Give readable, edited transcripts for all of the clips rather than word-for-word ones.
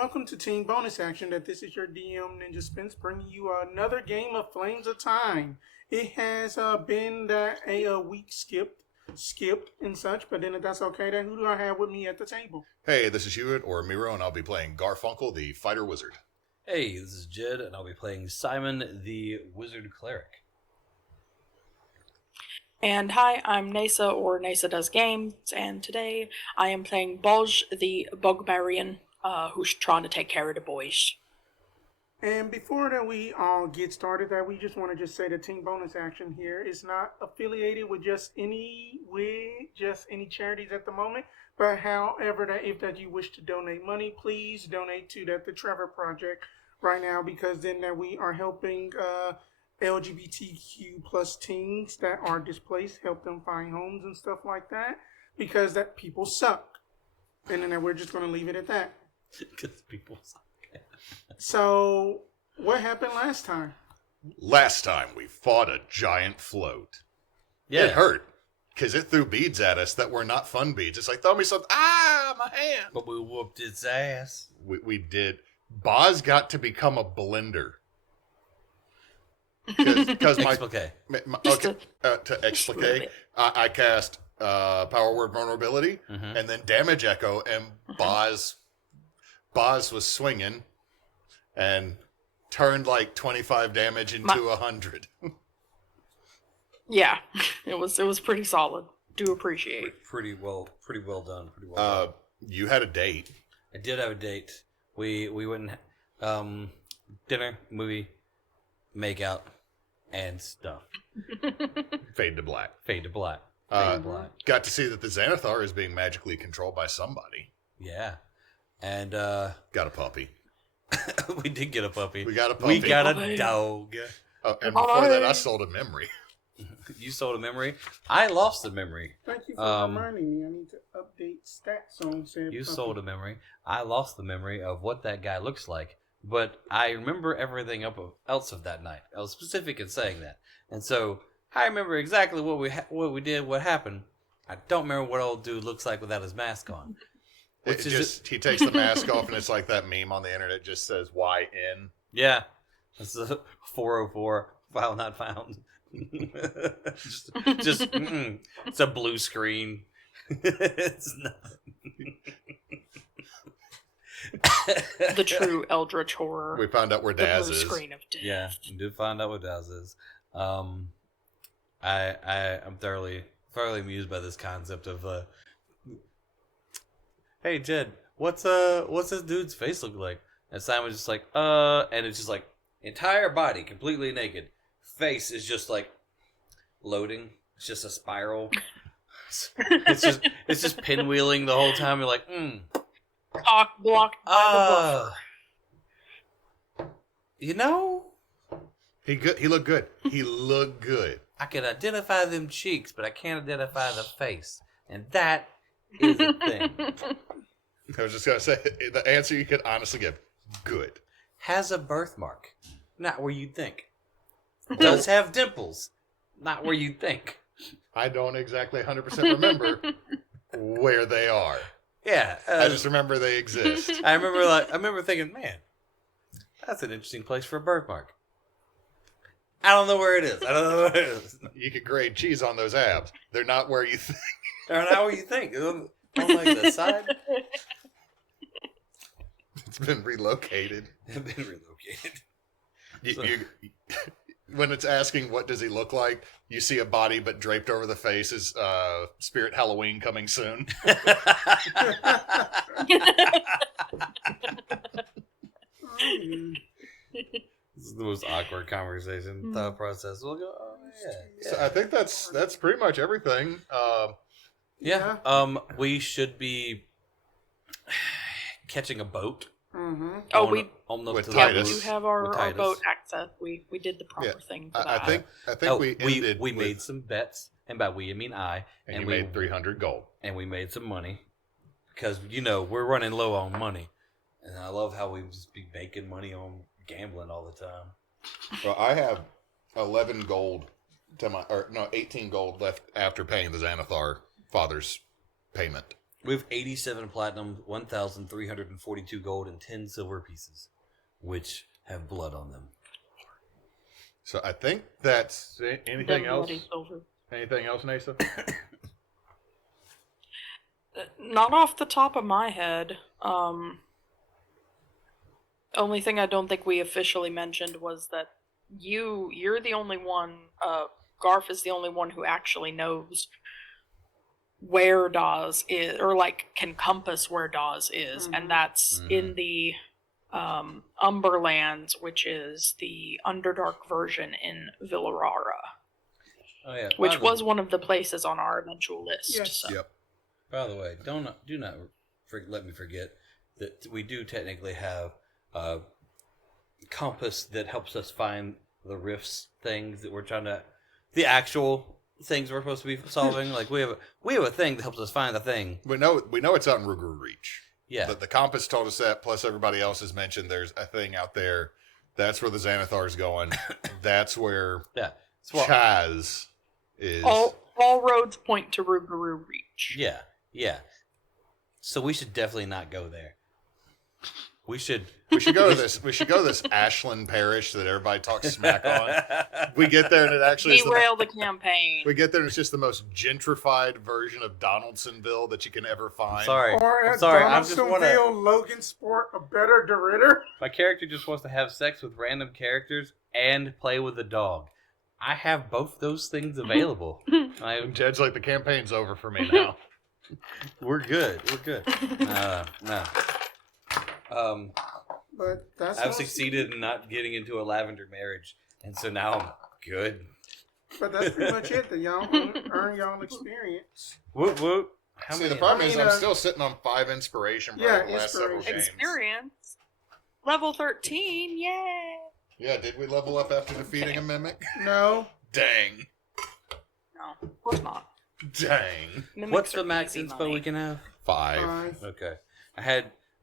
welcome to Team Bonus Action. This is your DM Ninjaspence bringing you another game of Flames of Time. It has been that a week skipped and such, but then if that's okay, then who do I have with me at the table? Hey, this is Hewitt or Miro, and I'll be playing Garfunkel, the Fighter Wizard. Hey, this is Jed, and I'll be playing Simon, the Wizard Cleric. And hi, I'm Neysa or Neysadoes Games, and today I am playing Bolj, the Bogmarian, who's trying to take care of the boys. And before that we all get started, that we just want to say that Team Bonus Action here is not affiliated with just any charities at the moment. But however, that if that you wish to donate money, please donate to the Trevor Project right now, because then that we are helping LGBTQ plus teens that are displaced, help them find homes and stuff like that, because that people suck. And then we're just going to leave it at that. Because people suck. So, what happened last time? Last time we fought a giant float. Yeah. It hurt, because it threw beads at us that were not fun beads. It's like, throw me something. Ah, my hand. But we whooped its ass. We did. Boz got to become a blender. Because Explique. To explique, I cast Power Word Vulnerability, and then Damage Echo, and Boz was swinging and turned like 25 damage into 100. Yeah, it was pretty solid. Do appreciate. Pretty well done. You had a date. I did have a date. We went dinner, movie, make out, and stuff. Fade to black. Got to see that the Xanathar is being magically controlled by somebody. Yeah. And got a puppy. we did get a puppy. We got a puppy. We got a dog. Oh, and before that, I sold a memory. You sold a memory. I lost a memory. Thank you for reminding me. I need to update stats on said You puppy. sold a memory. I lost the memory of what that guy looks like. But I remember everything else of that night. I was specific in saying that. And so I remember exactly what we did, what happened. I don't remember what old dude looks like without his mask on. He takes the mask off, and it's like that meme on the internet just says YN. Yeah. It's a 404, file not found. It's a blue screen. It's nothing. The true Eldritch horror. We found out where Daz the blue is. Screen of death. Yeah, we did find out what Daz is. I'm thoroughly amused by this concept of hey Jed, what's this dude's face look like? And Simon's just like, and it's just like entire body completely naked. Face is just like loading. It's just a spiral. It's just pinwheeling the whole time. You're like, Cock blocked by the buffer. You know, He looked good. He looked good. I can identify them cheeks, but I can't identify the face, and that is a thing. I was just gonna say the answer you could honestly give. Good. Has a birthmark, not where you'd think. Does have dimples, not where you'd think. I don't exactly 100% remember where they are. Yeah, I just remember they exist. I remember thinking, man, that's an interesting place for a birthmark. I don't know where it is. You could grade cheese on those abs. They're not where you think. They're not where you think. They're on like the side. It's been relocated. When it's asking what does he look like, you see a body, but draped over the face is Spirit Halloween coming soon. This is the most awkward conversation thought process. We'll go, yeah. So I think that's pretty much everything. We should be catching a boat. Mm-hmm. With we Titus. do have our boat access. We did the proper thing for that. I think we made some bets, and by we I mean I. And we made 300 gold. And we made some money because we're running low on money, and I love how we just be making money on gambling all the time. Well, I have 11 gold 18 gold left after paying the Xanathar father's payment. We have 87 platinum, 1,342 gold, and 10 silver pieces, which have blood on them. So I think that's anything else. Bloody silver. Anything else, Neysa? Not off the top of my head. Only thing I don't think we officially mentioned was that you're the only one, Garf is the only one who actually knows where Dawes is, or like can compass where Dawes is, and that's in the Umberlands, which is the Underdark version in Villarara. Oh yeah, Which was one of the places on our eventual list. Yes. So. Yep. By the way, do not let me forget that we do technically have a compass that helps us find the rifts things that we're trying to, the actual things we're supposed to be solving. Like we have a thing that helps us find the thing. We know it's out in Rougarou Reach. Yeah. The compass told us that, plus everybody else has mentioned there's a thing out there. That's where the Xanathar's going. That's where Chaz is. All roads point to Rougarou Reach. Yeah. So we should definitely not go there. We should go to this. We should go to this Ashland parish that everybody talks smack on. We get there and it actually derail the campaign. We get there and it's just the most gentrified version of Donaldsonville that you can ever find. Sorry. Or I'm at sorry. Donaldsonville, Logan Sport, a better DeRitter. My character just wants to have sex with random characters and play with a dog. I have both those things available. And Jed's like, the campaign's over for me now. We're good. No. But that's I've succeeded in not getting into a lavender marriage, and so now I'm good. But that's pretty much it. That y'all earn y'all experience. Whoop whoop. See, the problem is I'm still sitting on 5 inspiration from the last several games. Experience. Level 13, yay! Yeah, did we level up after defeating a mimic? No. Dang. No, of course not. Dang. Mimics What's the are max easy inspo money. we can have? 5. Okay.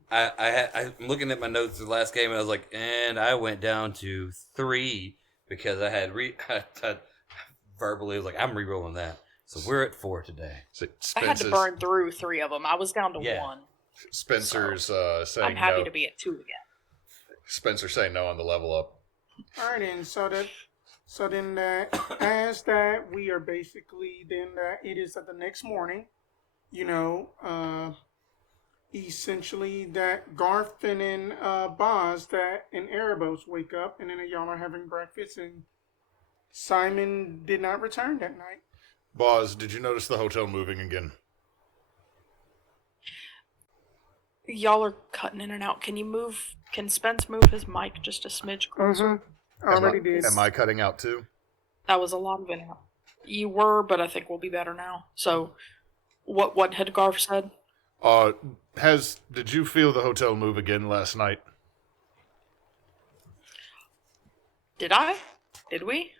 I'm looking at my notes of the last game, and I was like, and I went down to 3 because I had verbally was like, I'm re-rolling that. So we're at 4 today. So I had to burn through 3 of them. I was down to 1. Spencer's saying I'm happy no. to be at 2 again. Spencer saying no on the level up. All right, then. So then we are basically it is the next morning. Essentially that Garf and then Boz and Erebos wake up, and then y'all are having breakfast, and Simon did not return that night. Boz, did you notice the hotel moving again? Y'all are cutting in and out. Can Spence move his mic just a smidge closer? Already did. Am I cutting out too? That was a lot of in out. You were, but I think we'll be better now. So, what had Garf said? Did you feel the hotel move again last night? Did I? Did we?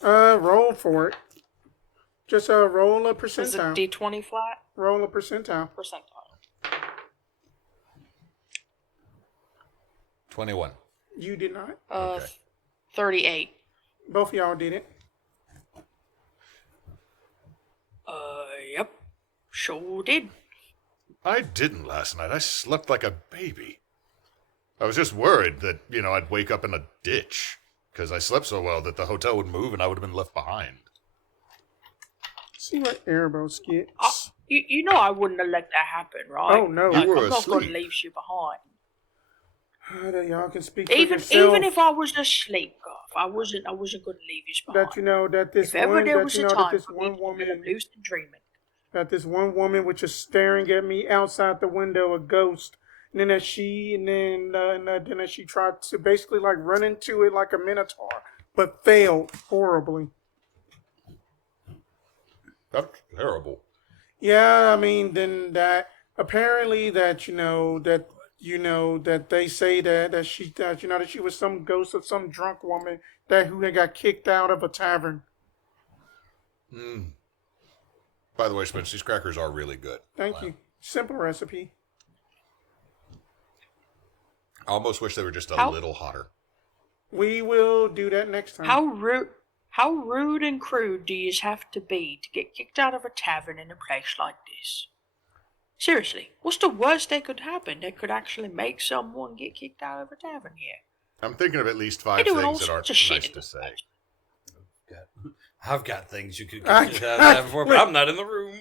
Roll for it. Just roll a Is it percentile. D20 flat? Roll a percentile. Percentile. 21. You did not. Okay. 38. Both of y'all did it. Yep. Sure did. I didn't last night. I slept like a baby. I was just worried that, I'd wake up in a ditch. Because I slept so well that the hotel would move and I would have been left behind. See what Erebos gets. You know I wouldn't have let that happen, right? Oh, no. You were I'm not going to asleep. leave you behind. Y'all can speak for Even if I was asleep, Garf, I wasn't going to leave you behind. That this if ever one, there was a time this for me one to woman, get loose and dreaming. that this one woman was just staring at me outside the window, a ghost, and then as she tried to basically like run into it like a minotaur, but failed horribly. That's terrible. Yeah, I mean, then that apparently that they say that she was some ghost of some drunk woman who had got kicked out of a tavern. By the way, Spence, these crackers are really good. Thank you. Simple recipe. I almost wish they were just a little hotter. We will do that next time. How rude and crude do you have to be to get kicked out of a tavern in a place like this? Seriously, what's the worst that could happen that could actually make someone get kicked out of a tavern here? I'm thinking of at least 5 They're doing all things that aren't sorts of shit nice in to this say. place. I've got things you could I- get out of that before, but I'm not in the room.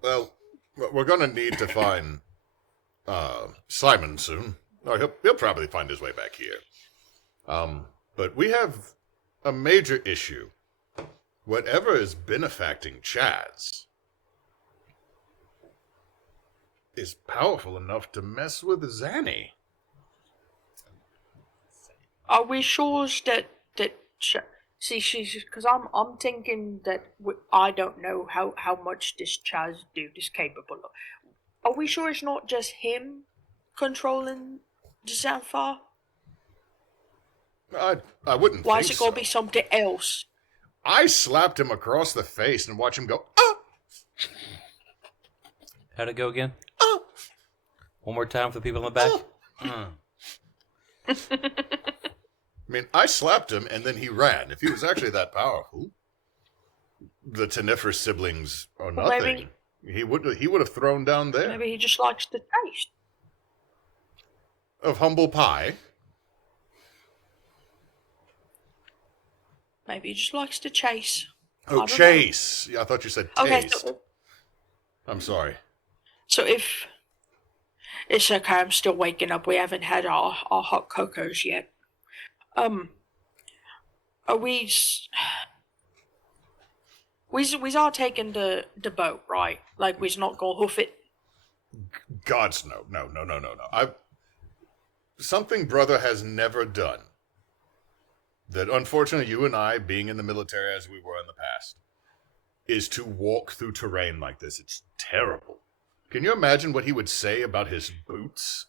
Well, we're going to need to find Simon soon. Oh, he'll probably find his way back here. But we have a major issue. Whatever is benefacting Chaz is powerful enough to mess with Zanny. Are we sure that see she's because I'm thinking that I don't know how much this Chaz dude is capable of. Are we sure it's not just him controlling the Zanfar? I wouldn't Why think is it gonna so. be something else? I slapped him across the face and watched him go, oh! How'd it go again? Oh! One more time for the people in the back. I mean, I slapped him and then he ran. If he was actually that powerful, the Tenifer siblings are Well, nothing. He would have thrown down there. Maybe he just likes the taste. Of humble pie. Maybe he just likes to chase. I Oh, don't chase. Yeah, I thought you said Okay, taste. I'm sorry. so if it's okay, I'm still waking up. We haven't had our hot cocos yet. Are we's all taking the boat, right? Like we's not gonna hoof it. Gods, no. Something brother has never done. That unfortunately you and I, being in the military as we were in the past, is to walk through terrain like this. It's terrible. Can you imagine what he would say about his boots?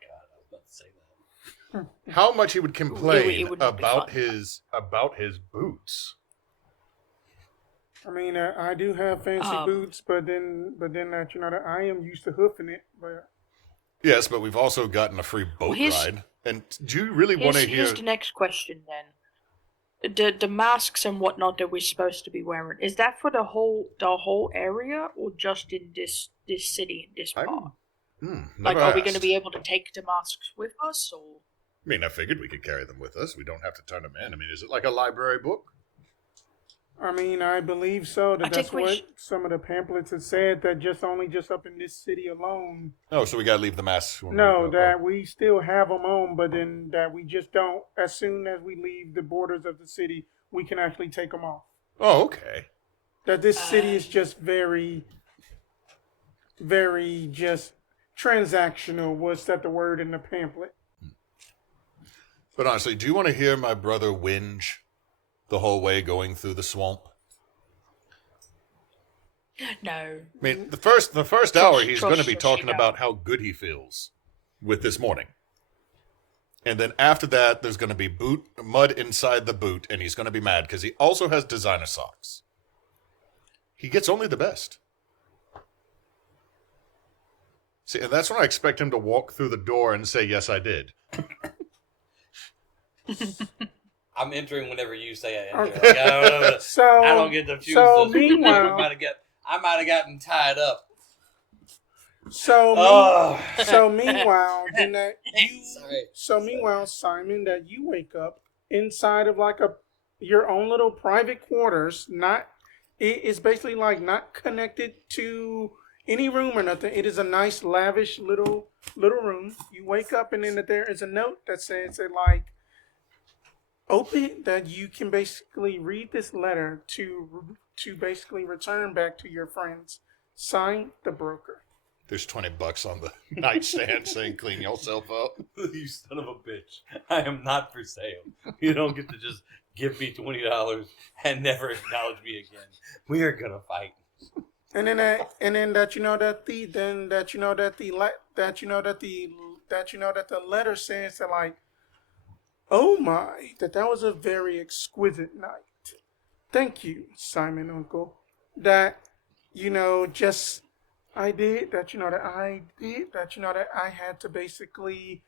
God, I was about to say that. How much he would complain It would not be about fun. his boots. I mean, I do have fancy boots, but then that that I am used to hoofing it. But Yes, but we've also gotten a free boat ride. And do you really want to hear? Here's the next question then. The masks and whatnot that we're supposed to be wearing, is that for the whole area or just in this city, in this part? Like, never are we going to asked. be able to take the masks with us, or? I mean, I figured we could carry them with us. We don't have to turn them in. I mean, is it like a library book? I mean, I believe so. I That's think we what sh- some of the pamphlets have said. That just up in this city alone. Oh, so we gotta leave the masks. When No, we go. that we still have them on, but then that we just don't. As soon as we leave the borders of the city, we can actually take them off. Oh, okay. That this city is just very, very just transactional. Was that the word in the pamphlet? But honestly, do you want to hear my brother whinge the whole way going through the swamp? No. I mean, the first hour he's going to be trust talking you, about how good he feels with this morning. And then after that, there's going to be mud inside the boot, and he's going to be mad because he also has designer socks. He gets only the best. See, and that's when I expect him to walk through the door and say, "Yes, I did." I'm entering whenever you say I enter. Okay. Like, I don't get to choose. So this. meanwhile- I might have gotten tied up. So meanwhile, then that Sorry. meanwhile, Simon, that you wake up inside of like your own little private quarters. It is basically like not connected to any room or nothing. It is a nice, lavish little room. You wake up and then there is a note that says that like open that you can basically read this letter to basically return back to your friends. Signed, the broker. There's $20 on the nightstand saying, "Clean yourself up." You son of a bitch. I am not for sale. You don't get to just give me $20 and never acknowledge me again. We are gonna fight. And then that the letter says that like, oh my, that was a very exquisite night. Thank you, Simon Uncle. That just I did that. That I had to basically.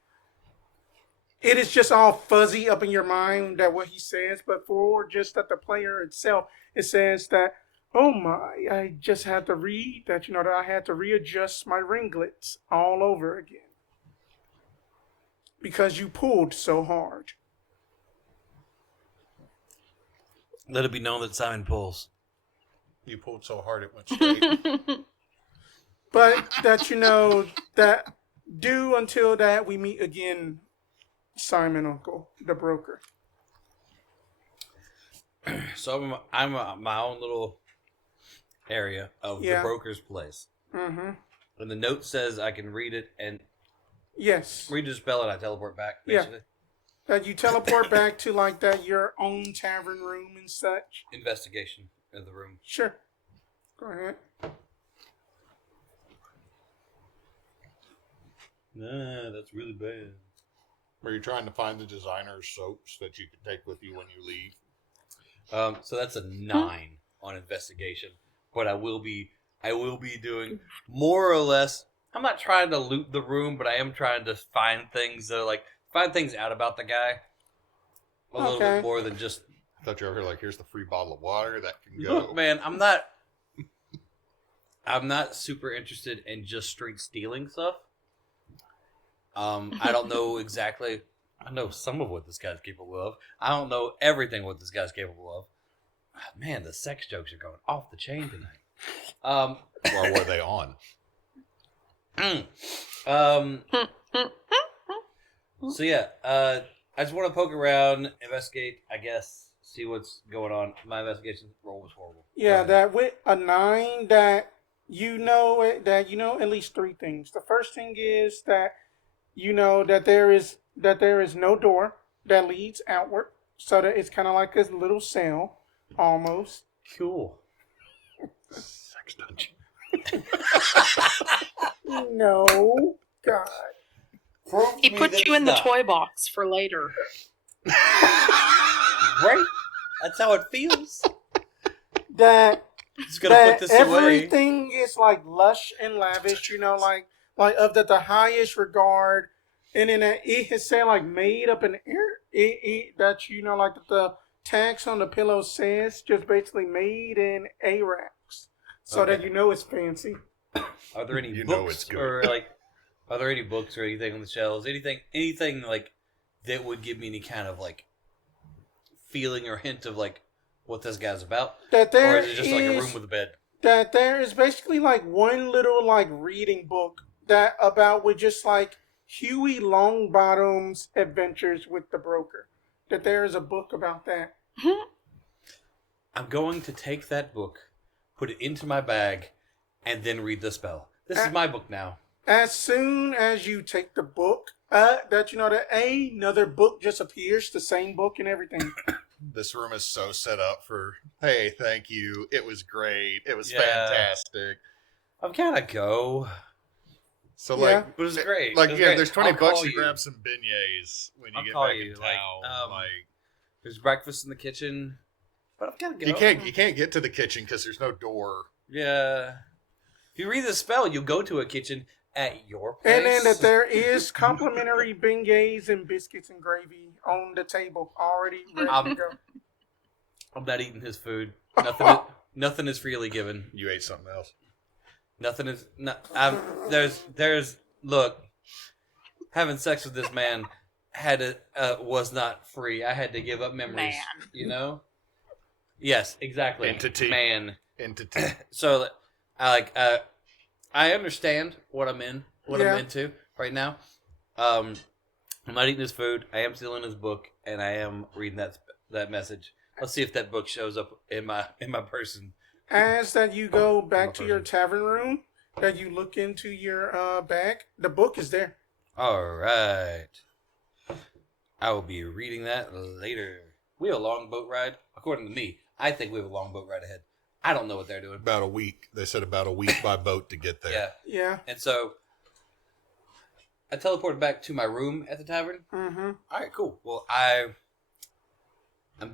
It is just all fuzzy up in your mind that what he says, but for just that the player itself, it says that Oh my, I just had to read that, that I had to readjust my ringlets all over again. Because you pulled so hard. Let it be known that Simon pulls. You pulled so hard it went straight. But that that do until that we meet again, Simon Uncle, the broker. So I'm my own little area of the broker's place. Mm-hmm. And the note says I can read it and read the spell and I teleport back, basically. Yeah. That you teleport back to like that your own tavern room and such. Investigation of the room. Sure. Go ahead. Nah, that's really bad. Were you trying to find the designer's soaps that you can take with you when you leave? So that's a 9 on investigation. But I will be doing more or less. I'm not trying to loot the room, but I am trying to find things that are find things out about the guy. A little bit more than just. I thought you were over here here's the free bottle of water that can go. Look, man, I'm not super interested in just straight stealing stuff. I don't know exactly. I know some of what this guy's capable of. I don't know everything what this guy's capable of. Man, the sex jokes are going off the chain tonight. Or were they on? So yeah, I just want to poke around, investigate, I guess, see what's going on. My investigation roll was horrible. Yeah, that with a 9 that you know at least 3 things. The first thing is that you know that there is no door that leads outward, so that it's kind of like a little cell, almost. Cool. Sex dungeon. No, God. He put you in the toy box for later. Right? That's how it feels. That Just gonna put this away. everything is like lush and lavish, like of the highest regard, and then it has said like made up in air. That like the tax on the pillow says just basically made in Arax, so that it's fancy. Are there any You books know it's good. or are there any books or anything on the shelves? Anything like that would give me any kind of feeling or hint of what this guy's about? That there or is it just like a room with a bed? That there is basically one little reading book that about with just Huey Longbottom's adventures with the broker. That there is a book about that. I'm going to take that book, put it into my bag, and then read the spell. This is my book now. As soon as you take the book, that another book just appears, the same book and everything. This room is so set up for, hey, thank you. It was great. It was fantastic. I've got to go. So, but it was great. There's 20 bucks to you. grab some beignets when you I'll get call back you. in town. There's breakfast in the kitchen, but I've got to go. You can't get to the kitchen because there's no door. Yeah. If you read the spell, you'll go to a kitchen at your place. And then that there is complimentary beignets and biscuits and gravy on the table already ready to go. I'm not eating his food. Nothing is freely given. You ate something else. Nothing is not. There's look. Having sex with this man was not free. I had to give up memories. Man. You know. Yes, exactly. Entity. Entity. So, I understand what I'm into right now. I'm not eating his food. I am stealing his book, and I am reading that message. Let's see if that book shows up in my person. As that you go back to your tavern room, that you look into your bag, the book is there. All right. I will be reading that later. We have a long boat ride. According to me, I think we have a long boat ride ahead. I don't know what they're doing. About a week. They said about a week by boat to get there. Yeah. Yeah. And so I teleported back to my room at the tavern. Mm-hmm. All right, cool. Well, I'm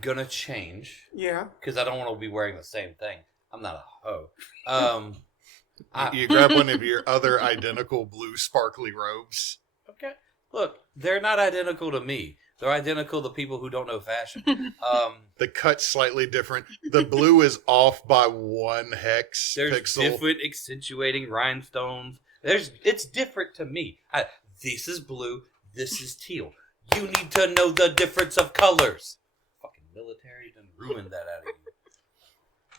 going to change. Yeah. Because I don't want to be wearing the same thing. I'm not a hoe. You grab one of your other identical blue sparkly robes. Okay. Look, they're not identical to me. They're identical to people who don't know fashion. The cut's slightly different. The blue is off by 1 hex There's pixel. different accentuating rhinestones. It's different to me. This is blue. This is teal. You need to know the difference of colors. Fucking military done ruined that out of you.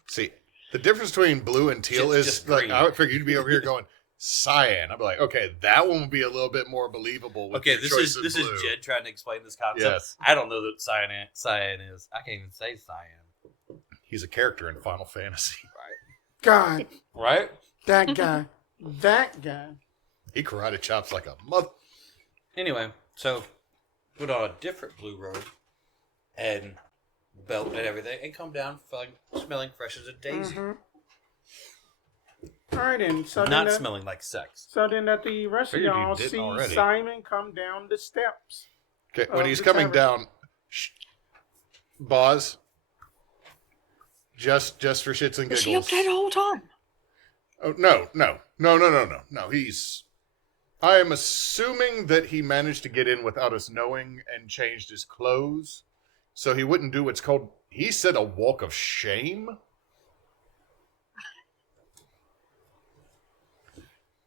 See, the difference between blue and teal It's is just like green. I would figure you'd be over here going cyan. I'd be like, okay, that one would be a little bit more believable. With Okay, your this choice is of blue. Jed trying to explain this concept. Yes. I don't know that cyan is. I can't even say cyan. He's a character in Final Fantasy. God, Right? that guy. That guy. He karate chops like a mother. Anyway, so put on a different blue robe and belt and everything, and come down smelling fresh as a daisy. Mm-hmm. All right, then. So Not then smelling like sex. So then that the rest of Figured you y'all didn't see already. Simon come down the steps. Okay, when Of he's the coming tavern. down, Boz, just for shits and Was giggles. she okay the whole time? Oh no. I am assuming that he managed to get in without us knowing and changed his clothes, so he wouldn't do what's called. He said a walk of shame.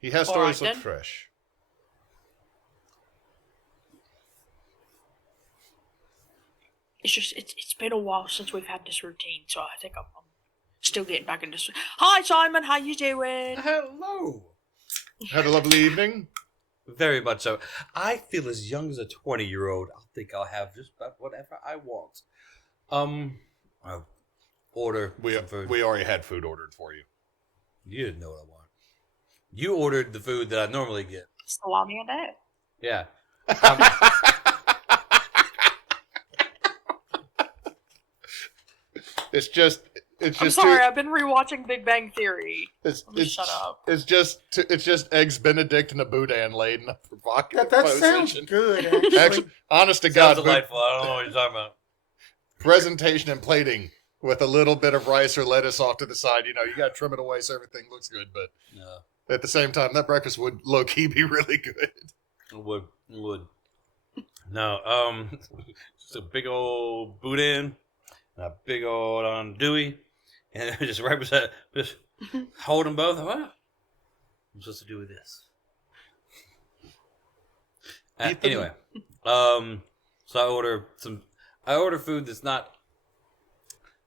He has to All always right, look then. fresh. It's just it's been a while since we've had this routine, so I think I'm still getting back in this. Hi Simon, how you doing? Hello. Had a lovely evening. Very much so. I feel as young as a 20-year-old. I think I'll have just about whatever I want. I'll order some food. We already had food ordered for you. You didn't know what I want. You ordered the food that I normally get. Salami and egg. Yeah. It's just I'm sorry, I've been rewatching Big Bang Theory. It's Shut up. It's just eggs Benedict and a boudin laden up for vodka. That sounds position. good, actually. Actually, honest to Sounds God, delightful. I don't know what you're talking about. presentation and plating with a little bit of rice or lettuce off to the side. You know, you got to trim it away so everything looks good. But No. at the same time, that breakfast would low key be really good. It would. No, just a big old boudin and a big old andouille, and just right beside, just hold them both. What? I'm supposed to do with this. Eat them. Anyway, so I order food that's not.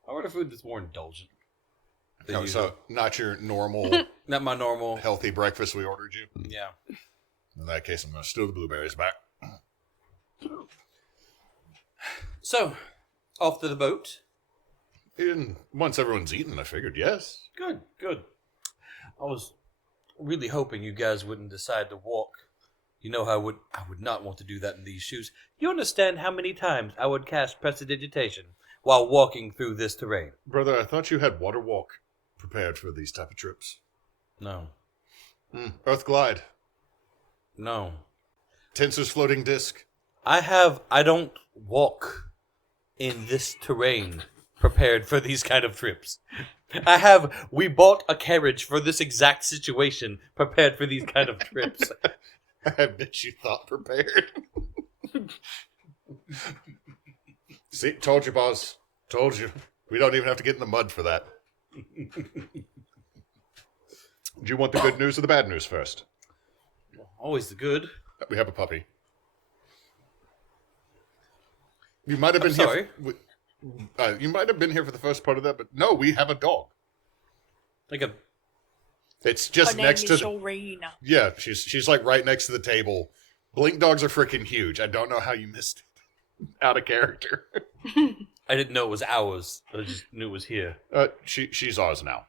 I order food that's more indulgent. than Oh, usual. so not your normal Not my normal. healthy breakfast we ordered you. Yeah. In that case, I'm going to steal the blueberries back. So, off to the boat. And once everyone's eaten, I figured yes. Good. I was really hoping you guys wouldn't decide to walk. You know how I would not want to do that in these shoes. You understand how many times I would cast prestidigitation while walking through this terrain? Brother, I thought you had water walk prepared for these type of trips. No. Earth glide. No. Tensor's floating disc. I don't walk in this terrain prepared for these kind of trips. We bought a carriage for this exact situation prepared for these kind of trips. I bet you thought prepared. See, told you, boss. Told you. We don't even have to get in the mud for that. Do you want the good news or the bad news first? Always the good. We have a puppy. You might have been sorry. here. You might have been here for the first part of that, but no, we have a dog. Like a It's just Her name next is to. Serena. Yeah, she's like right next to the table. Blink dogs are freaking huge. I don't know how you missed it. Out of character. I didn't know it was ours. I just knew it was here. She's ours now.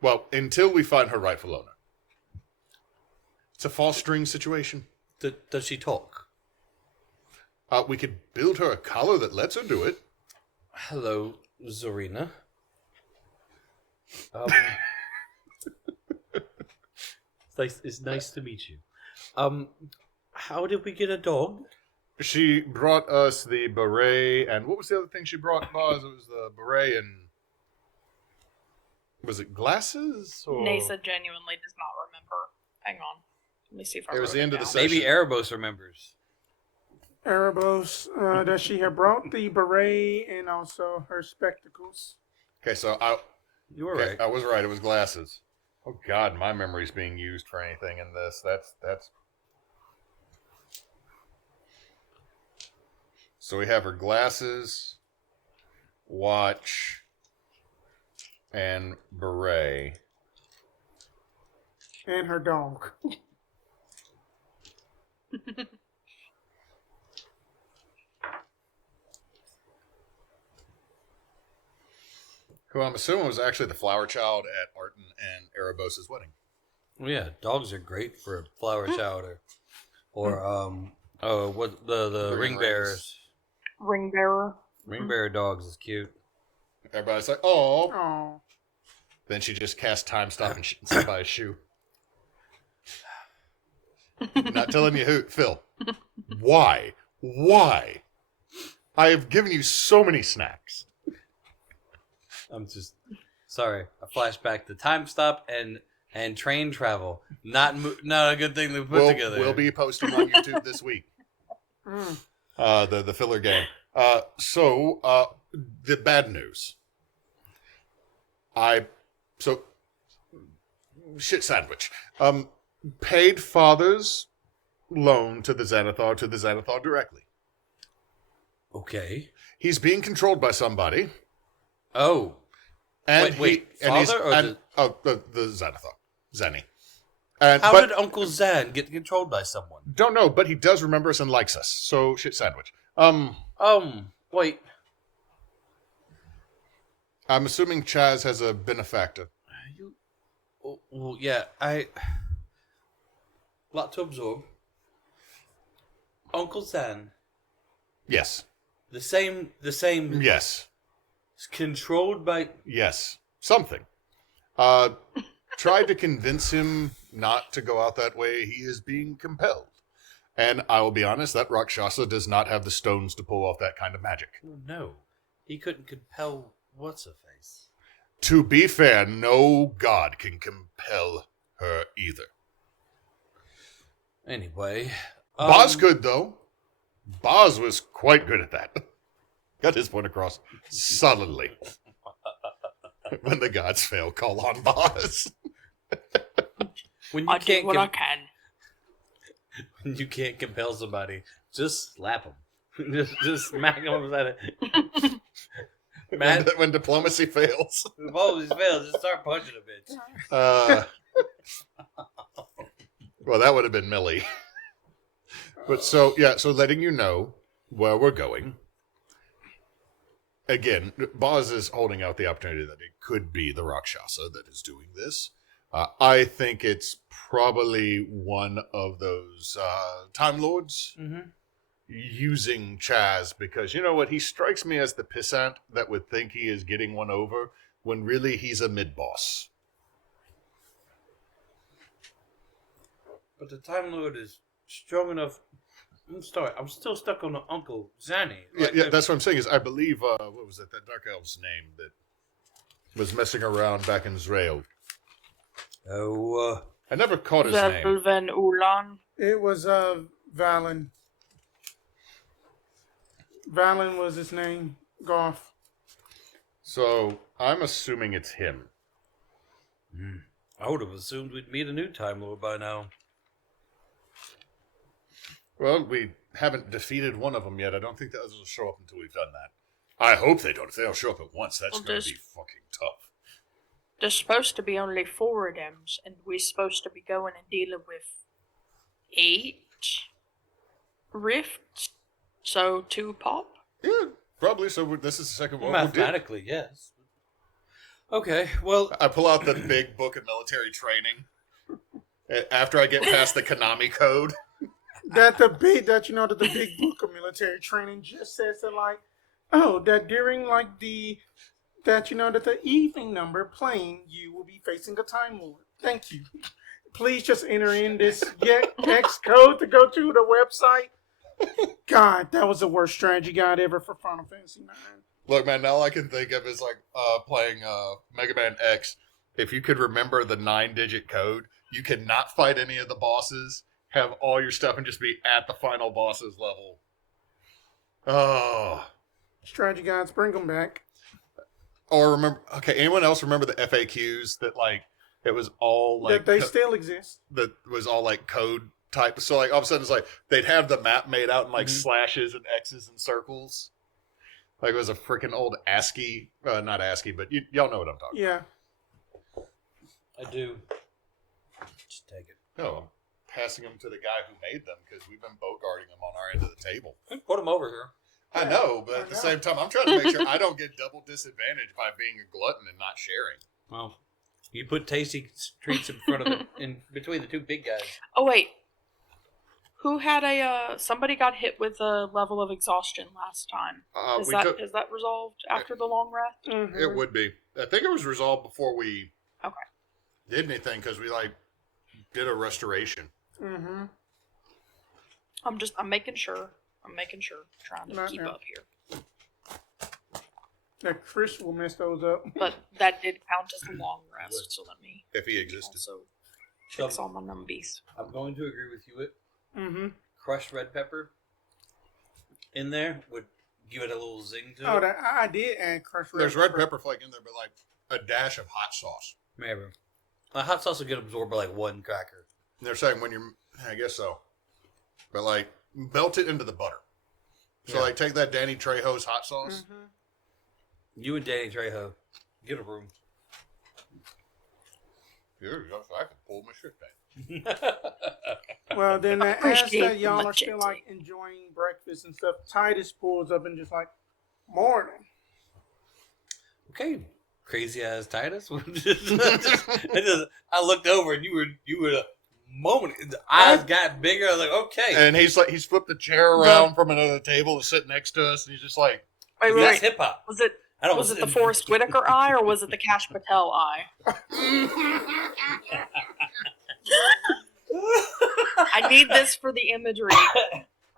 Well, until we find her rightful owner. It's a false string situation. Does she talk? We could build her a collar that lets her do it. Hello, Zorina. It's nice to meet you. How did we get a dog? She brought us the beret, and what was the other thing she brought, Boz? It was the beret and... Was it glasses? Or... Neysa genuinely does not remember. Hang on. Let me see if I It was wrote the end of the down. session. Maybe Erebos remembers. Erebos, that she had brought the beret and also her spectacles. Okay, so You were okay, right. I was right. It was glasses. Oh God, my memory's being used for anything in this. That's. So we have her glasses, watch, and beret. And her dog. Who I'm assuming was actually the flower child at Arton and Erebos' wedding. Well, yeah, dogs are great for a flower shower. Or what the ring bearers. Ring bearer. Ring bearer dogs is cute. Everybody's like, oh. Oh. Then she just cast time stop and sit by a shoe. Not telling you who, Phil. Why? Why? I have given you so many snacks. I'm just sorry. A flashback to time stop and train travel. Not a good thing to put together. We'll be posting on YouTube this week. The filler game. So the bad news. Shit sandwich. Paid father's loan to the Xanathar directly. Okay. He's being controlled by somebody. Oh. And Wait, father or the Xanathar. Zenny. And, how but, did Uncle Zan get controlled by someone? Don't know, but he does remember us and likes us. So shit sandwich. Wait. I'm assuming Chaz has a benefactor. Well, yeah, lot to absorb. Uncle Zan. Yes. The same. Yes. Is controlled by. Yes. Something. Tried to convince him not to go out that way. He is being compelled. And I will be honest, that Rakshasa does not have the stones to pull off that kind of magic. No. He couldn't compel what's-her-face. To be fair, no god can compel her either. Anyway. Boz could, though. Boz was quite good at that. Got his point across solidly. When the gods fail, call on Boz. When you I do what I can. When you can't compel somebody, just slap them. just smack them upside the head. When diplomacy fails. If all these fails, just start punching a bitch. Well, that would have been Millie. But so letting you know where we're going. Again, Boz is holding out the opportunity that it could be the Rakshasa that is doing this. I think it's probably one of those Time Lords using Chaz because, you know what, he strikes me as the pissant that would think he is getting one over when really he's a mid-boss. But the Time Lord is strong enough. I'm still stuck on the Uncle Zanny. Yeah, that's what I'm saying is I believe, what was it, that Dark Elf's name that was messing around back in Israel. I never caught his name. Velven Ulan. It was Valen. Valen was his name. Garf. So I'm assuming it's him. I would have assumed we'd meet a new Time Lord by now. Well, we haven't defeated one of them yet. I don't think the others will show up until we've done that. I hope they don't. If they don't show up at once, that's going to be fucking tough. There's supposed to be only 4 of them, and we're supposed to be going and dealing with 8 rifts. So 2 pop? Yeah, probably. So this is the second one. Mathematically, yes. Okay, well... I pull out the big book of military training after I get past the Konami code. That the big book of military training just says that that during that the evening number playing, you will be facing a Time Lord. Thank you. Please just enter in this X code to go to the website. God, that was the worst strategy guide ever for Final Fantasy IX. Look, man, all I can think of is playing Mega Man X. If you could remember the 9-digit code, you cannot fight any of the bosses, have all your stuff, and just be at the final boss's level. Oh. Strategy guides, bring them back. Or remember, okay, anyone else remember the FAQs that, like, it was all, like... That they still exist. That was all, like, code type. So, like, all of a sudden, it's like, they'd have the map made out in, like, slashes and X's and circles. Like, it was a freaking old ASCII, not ASCII, but y'all know what I'm talking Yeah. I do. Just take it. about. No, I'm passing them to the guy who made them, because we've been bogarting them on our end of the table. Put them over here. I know, but at the same time, I'm trying to make sure I don't get double disadvantaged by being a glutton and not sharing. Well, you put tasty treats in front of them, in between the two big guys. Oh wait, who had somebody got hit with a level of exhaustion last time? Is that resolved after the long rest? Mm-hmm. It would be. I think it was resolved before we Okay. did anything, because we, like, did a restoration. Mm-hmm. I'm making sure. Trying to keep up here. Now, Chris will mess those up. But that did count as a long rest, so let me If he existed. also fix all my numbies. I'm going to agree with you. Mm-hmm. Crushed red pepper in there would give it a little zing to Oh, it. I did add crushed red There's red pepper flake in there, but, like, a dash of hot sauce. Maybe. Hot sauce will get absorbed by like one cracker. And they're saying when you're... I guess so. But, like, melt it into the butter. So, like, take that Danny Trejo's hot sauce. Mm-hmm. You and Danny Trejo, get a room. Here we go. So I can pull my shirt back. Well, then as Appreciate that y'all the are still, budget. like, enjoying breakfast and stuff, Titus pulls up and just, like, morning. Okay, crazy ass Titus. I looked over and you were a moment. The eyes got bigger. I was like, okay. And he's flipped the chair around from another table to sit next to us, and he's just like... Wait, That's hip hop. Was it the Forrest Whitaker eye or was it the Cash Patel eye? I need this for the imagery.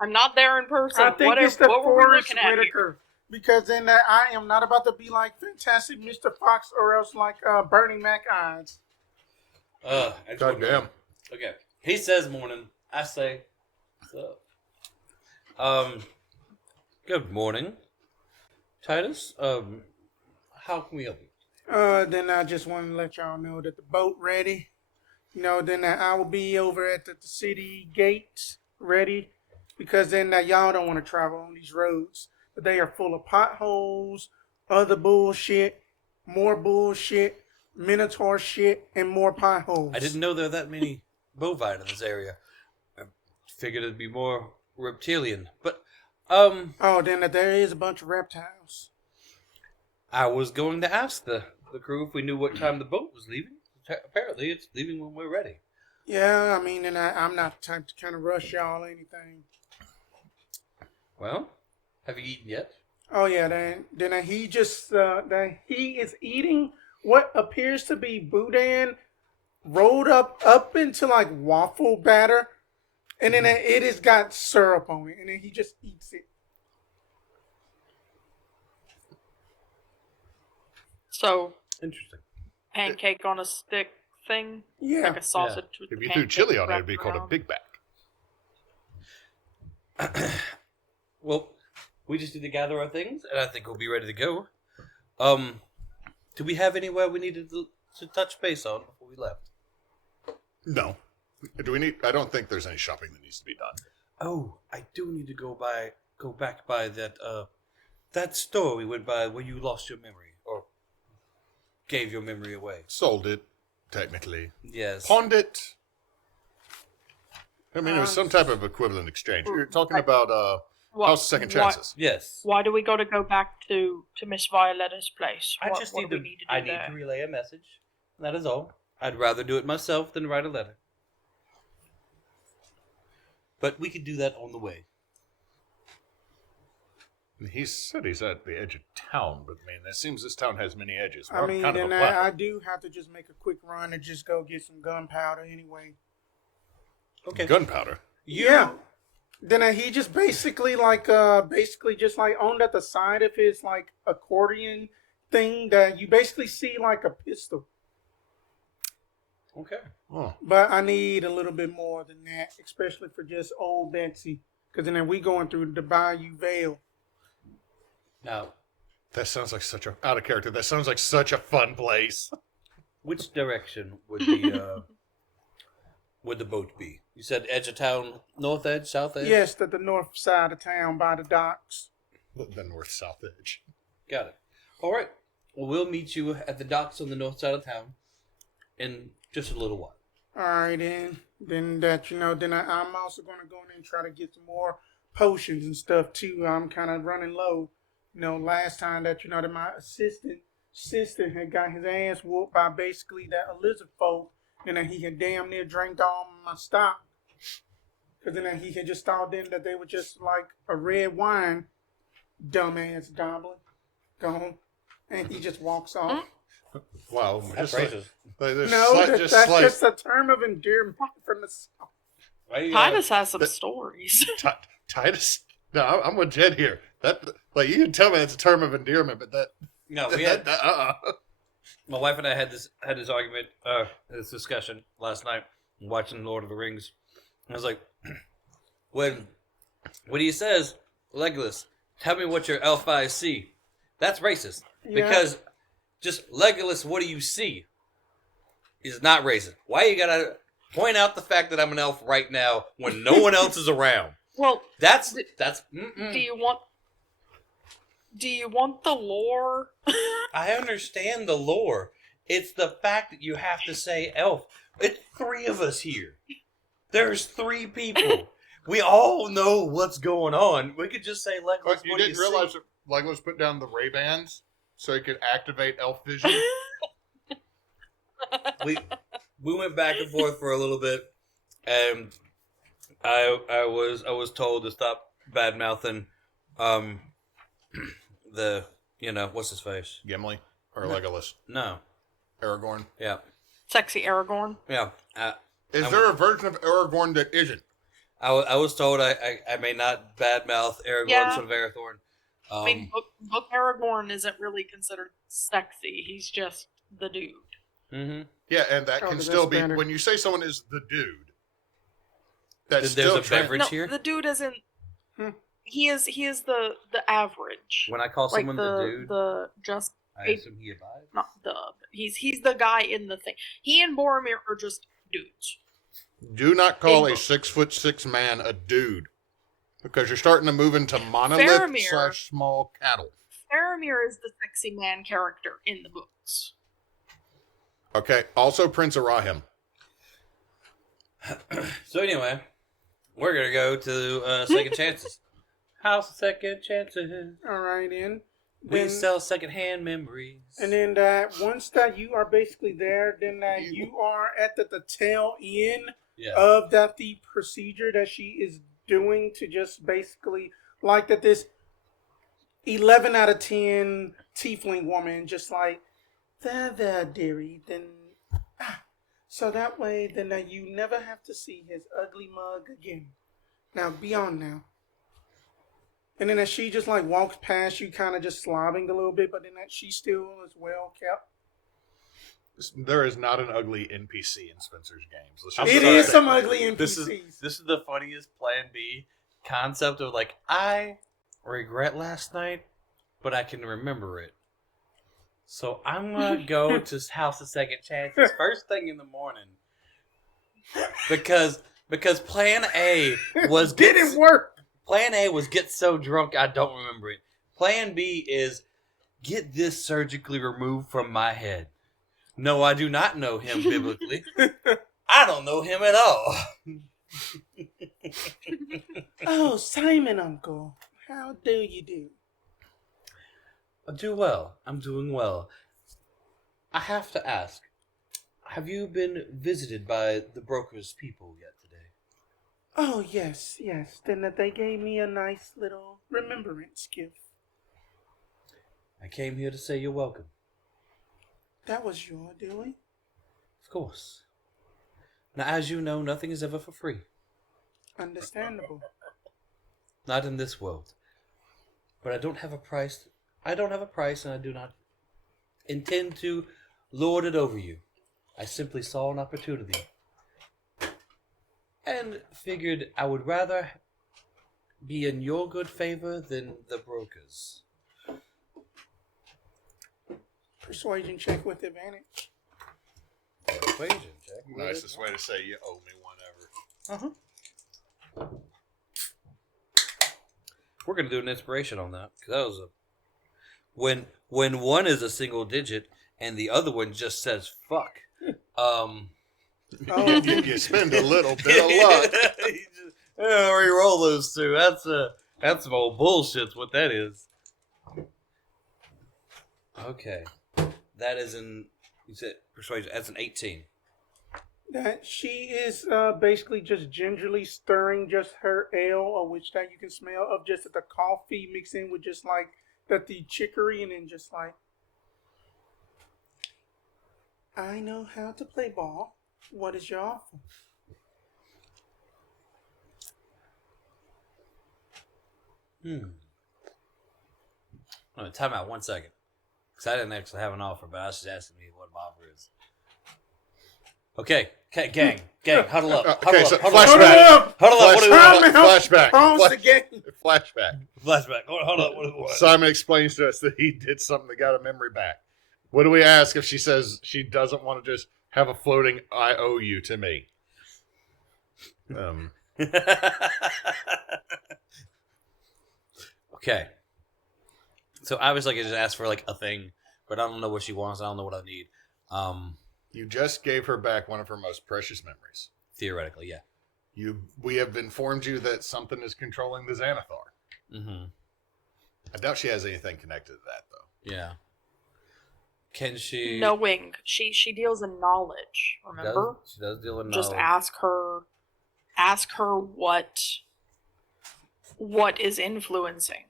I'm not there in person. I think it's the what were we Forrest looking at here? Whitaker. Because then I am not about to be like Fantastic Mr. Fox or else like Bernie Mac eyes. God damn. Okay. He says morning. I say, what's up? Good morning, Titus. How can we help you? Then I just want to let y'all know that the boat ready. You know, then I will be over at the city gates ready. Because then y'all don't want to travel on these roads. But they are full of potholes, other bullshit, more bullshit, Minotaur shit, and more potholes. I didn't know there were that many bovine in this area. I figured it'd be more reptilian. But, Oh, then there is a bunch of reptiles. I was going to ask the crew if we knew what time the boat was leaving. Apparently, it's leaving when we're ready. Yeah, I mean, and I'm not the type to kind of rush y'all or anything. Well, have you eaten yet? Oh yeah, then he just he is eating what appears to be boudin rolled up into like waffle batter, and then it has got syrup on it, and then he just eats it. So, Interesting. pancake on a stick thing? Yeah. Like a sausage with If the you threw pancake chili on it, it'd wrapped be called a around? Big Back. Well, we just need to gather our things, and I think we'll be ready to go. Do we have anywhere we needed to touch base on before we left? No. Do we need... I don't think there's any shopping that needs to be done. Oh, I do need to go back by that store we went by where you lost your memory, or gave your memory away. Sold it, technically. Yes. Pawned it. I mean, it was some type of equivalent exchange. You're talking about house of second chances. Yes. Why do we got to go back to Miss Violetta's place? I What- just what need do to. we need to I do need there? to relay a message. That is all. I'd rather do it myself than write a letter. But we could do that on the way. He said he's at the edge of town, but I mean, it seems this town has many edges. I We're mean, kind of and a plateau. I do have to just make a quick run and just go get some gunpowder anyway. Okay. Gunpowder. Yeah. Then he just basically just like owned at the side of his like accordion thing that you basically see like a pistol. Okay. Oh. But I need a little bit more than that, especially for just old Betsy. Because then we going through the Bayou Veil. Now, That sounds like such a out of character. That sounds like such a fun place. which direction would the boat be? You said edge of town, north edge, south edge? Yes, to the north side of town by the docks. The north-south edge. Got it. All right. Well, we'll meet you at the docks on the north side of town in just a little while. All right, then. Then that, then I'm also going to go in and try to get some more potions and stuff, too. I'm kind of running low. Last time that, that my assistant had got his ass whooped by basically that lizard folk, and then he had damn near drank all my stock. Because then he had just thought then that they were just like a red wine. Dumbass goblin. Gone. And he just walks off. Wow. That's racist. That's just a term of endearment from the South. Titus has some stories. Titus? No, I'm with Jed here. You can tell me it's a term of endearment, but that... No, we had... My wife and I had this argument, this discussion last night, watching Lord of the Rings. I was like, when he says, Legolas, tell me what your elf eyes see, that's racist. Yeah. Because just Legolas, what do you see, is not racist. Why you gotta point out the fact that I'm an elf right now when no one else is around? Well, That's. Do you want the lore? I understand the lore. It's the fact that you have to say elf. It's 3 of us here. There's 3 people. We all know what's going on. We could just say Legolas. You didn't realize that Legolas put down the Ray-Bans so he could activate elf vision? we went back and forth for a little bit, and I was told to stop bad mouthing what's his face? Gimli or Legolas? No. Aragorn? Yeah. Sexy Aragorn. Yeah. Is there a version of Aragorn that isn't? I was told I may not badmouth Aragorn, Yeah. son of Arathorn. I mean, book Aragorn isn't really considered sexy. He's just the dude. Mm-hmm. Yeah, and that can still be standard. when you say someone is the dude. That's There's still a beverage here. The dude isn't. He is the average. When I call Like someone the dude, the just I assume he abides. not the. He's the guy in the thing. He and Boromir are just dudes. Do not call a Able. 6'6" man a dude, because you're starting to move into monolith Faramir. / small cattle. Faramir is the sexy man character in the books. Okay. Also, Prince Arahim. So anyway, we're gonna go to Second Chances. House of Second Chances. All right, then. We Then- sell secondhand memories. And then that once that you are basically there, then that you are at the tail end of that the procedure that she is doing to just basically like that this 11 out of 10 tiefling woman just like there dearie, then so that way then that you never have to see his ugly mug again. Now be on now. And then as she just like walks past you, kind of just slobbing a little bit, but then that she still is well kept. There is not an ugly NPC in Spencer's games. It is some ugly NPCs. This is the funniest Plan B concept of like, I regret last night, but I can remember it. So I'm gonna go to House of Second Chances first thing in the morning because Plan A was didn't work. Plan A was get so drunk I don't remember it. Plan B is get this surgically removed from my head. No, I do not know him biblically. I don't know him at all. Oh, Simon, Uncle. How do you do? I do well. I'm doing well. I have to ask, have you been visited by the broker's people yet today? Oh, yes. Then that they gave me a nice little remembrance gift. I came here to say you're welcome. That was your doing? Of course. Now, as you know, nothing is ever for free. Understandable. Not in this world. But I don't have a price. I don't have a price, and I do not intend to lord it over you. I simply saw an opportunity. And figured I would rather be in your good favor than the broker's. Persuasion check with advantage. Persuasion check. Nicest way to say you owe me one ever. We're gonna do an inspiration on that because that was a when one is a single digit and the other one just says fuck. You spend a little bit of luck. Re-roll those two. That's some old bullshit. What that is. Okay, that is you said persuasion. That's an 18. That she is basically just gingerly stirring just her ale, of which that you can smell, of just the coffee mixed in with just like the chicory, and then just like, I know how to play ball. What is your offer? Time out 1 second. Because I didn't actually have an offer, but I was just asking me what my offer is. Okay, gang, huddle up. Flashback. Huddle up. Flashback. Pause the game. Flashback. Hold up. What? Simon explains to us that he did something that got a memory back. What do we ask if she says she doesn't want to just have a floating "I owe you" to me? Okay. So obviously I could just ask for like a thing, but I don't know what she wants. I don't know what I need. You just gave her back one of her most precious memories. Theoretically, yeah. We have informed you that something is controlling the Xanathar. Mm-hmm. I doubt she has anything connected to that, though. Yeah. Can she? Knowing. She deals in knowledge, remember? She does deal in knowledge. Just ask her what is influencing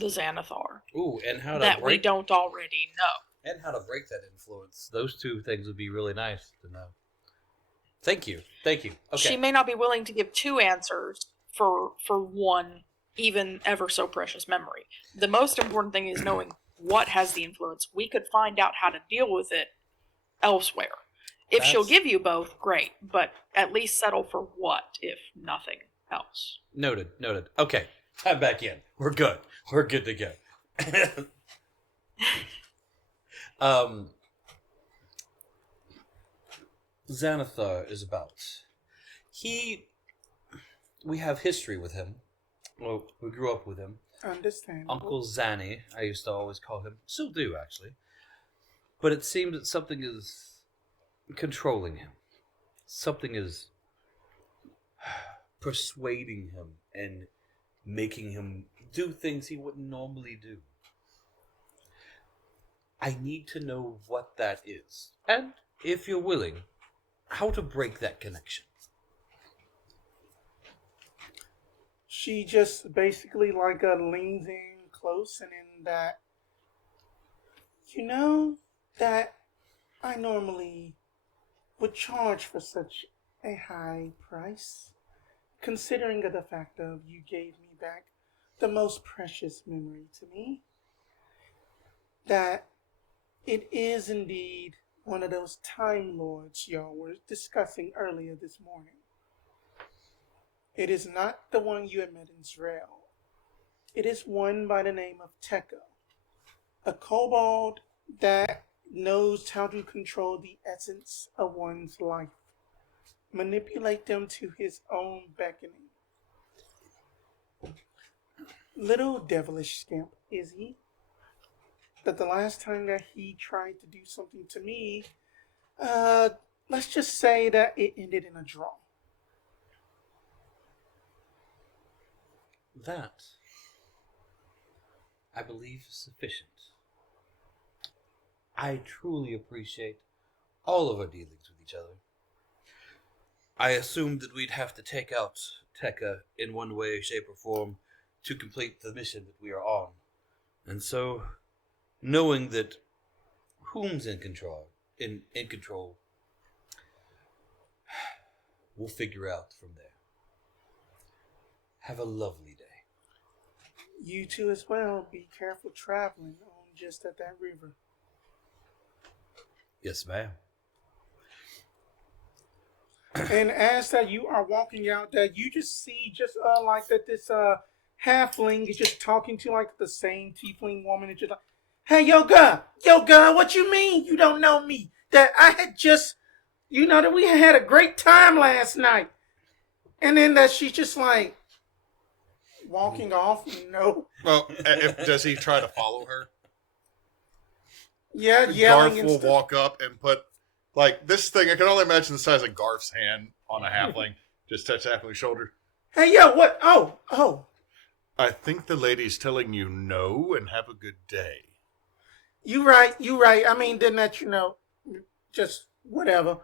the Xanathar. Ooh, and how to that break we don't already know. and how to break that influence. Those two things would be really nice to know. Thank you. Okay. She may not be willing to give two answers for one even ever so precious memory. The most important thing is knowing what has the influence. We could find out how to deal with it elsewhere. If she'll give you both, great, but at least settle for what, if nothing else. Noted. Okay, time back in. We're good to go. Xanathar is about. We have history with him. Well, we grew up with him. Understand. Uncle Zanny, I used to always call him. Still do, actually. But it seems that something is controlling him. Something is persuading him and making him do things he wouldn't normally do. I need to know what that is. And, if you're willing, how to break that connection. She just basically leans in close and in that, you know, that I normally would charge for such a high price, considering the fact of you gave me back the most precious memory to me, that it is indeed one of those Time Lords y'all were discussing earlier this morning. It is not the one you had met in Israel. It is one by the name of Tekka, a kobold that knows how to control the essence of one's life, manipulate them to his own beckoning. Little devilish scamp is he, that the last time that he tried to do something to me, let's just say that it ended in a draw. That, I believe, is sufficient. I truly appreciate all of our dealings with each other. I assumed that we'd have to take out Tekka in one way, shape, or form to complete the mission that we are on. And so, knowing that whom's in control, we'll figure out from there. Have a lovely day. You too as well. Be careful traveling on just at that river. Yes, ma'am. And as that you are walking out, that you just see this halfling is just talking to the same tiefling woman. It's just like, Hey, yo, girl, what you mean you don't know me? That I had just, that we had a great time last night. And then that she's just like walking off. No. Well, does he try to follow her? Yeah, yelling Garf and will stuff. walk up and put, like, this thing, I can only imagine the size of Garf's hand on a halfling. Just touch the halfling's shoulder. Hey, yo, what? Oh. I think the lady's telling you no and have a good day. You right. I mean, didn't that, just whatever.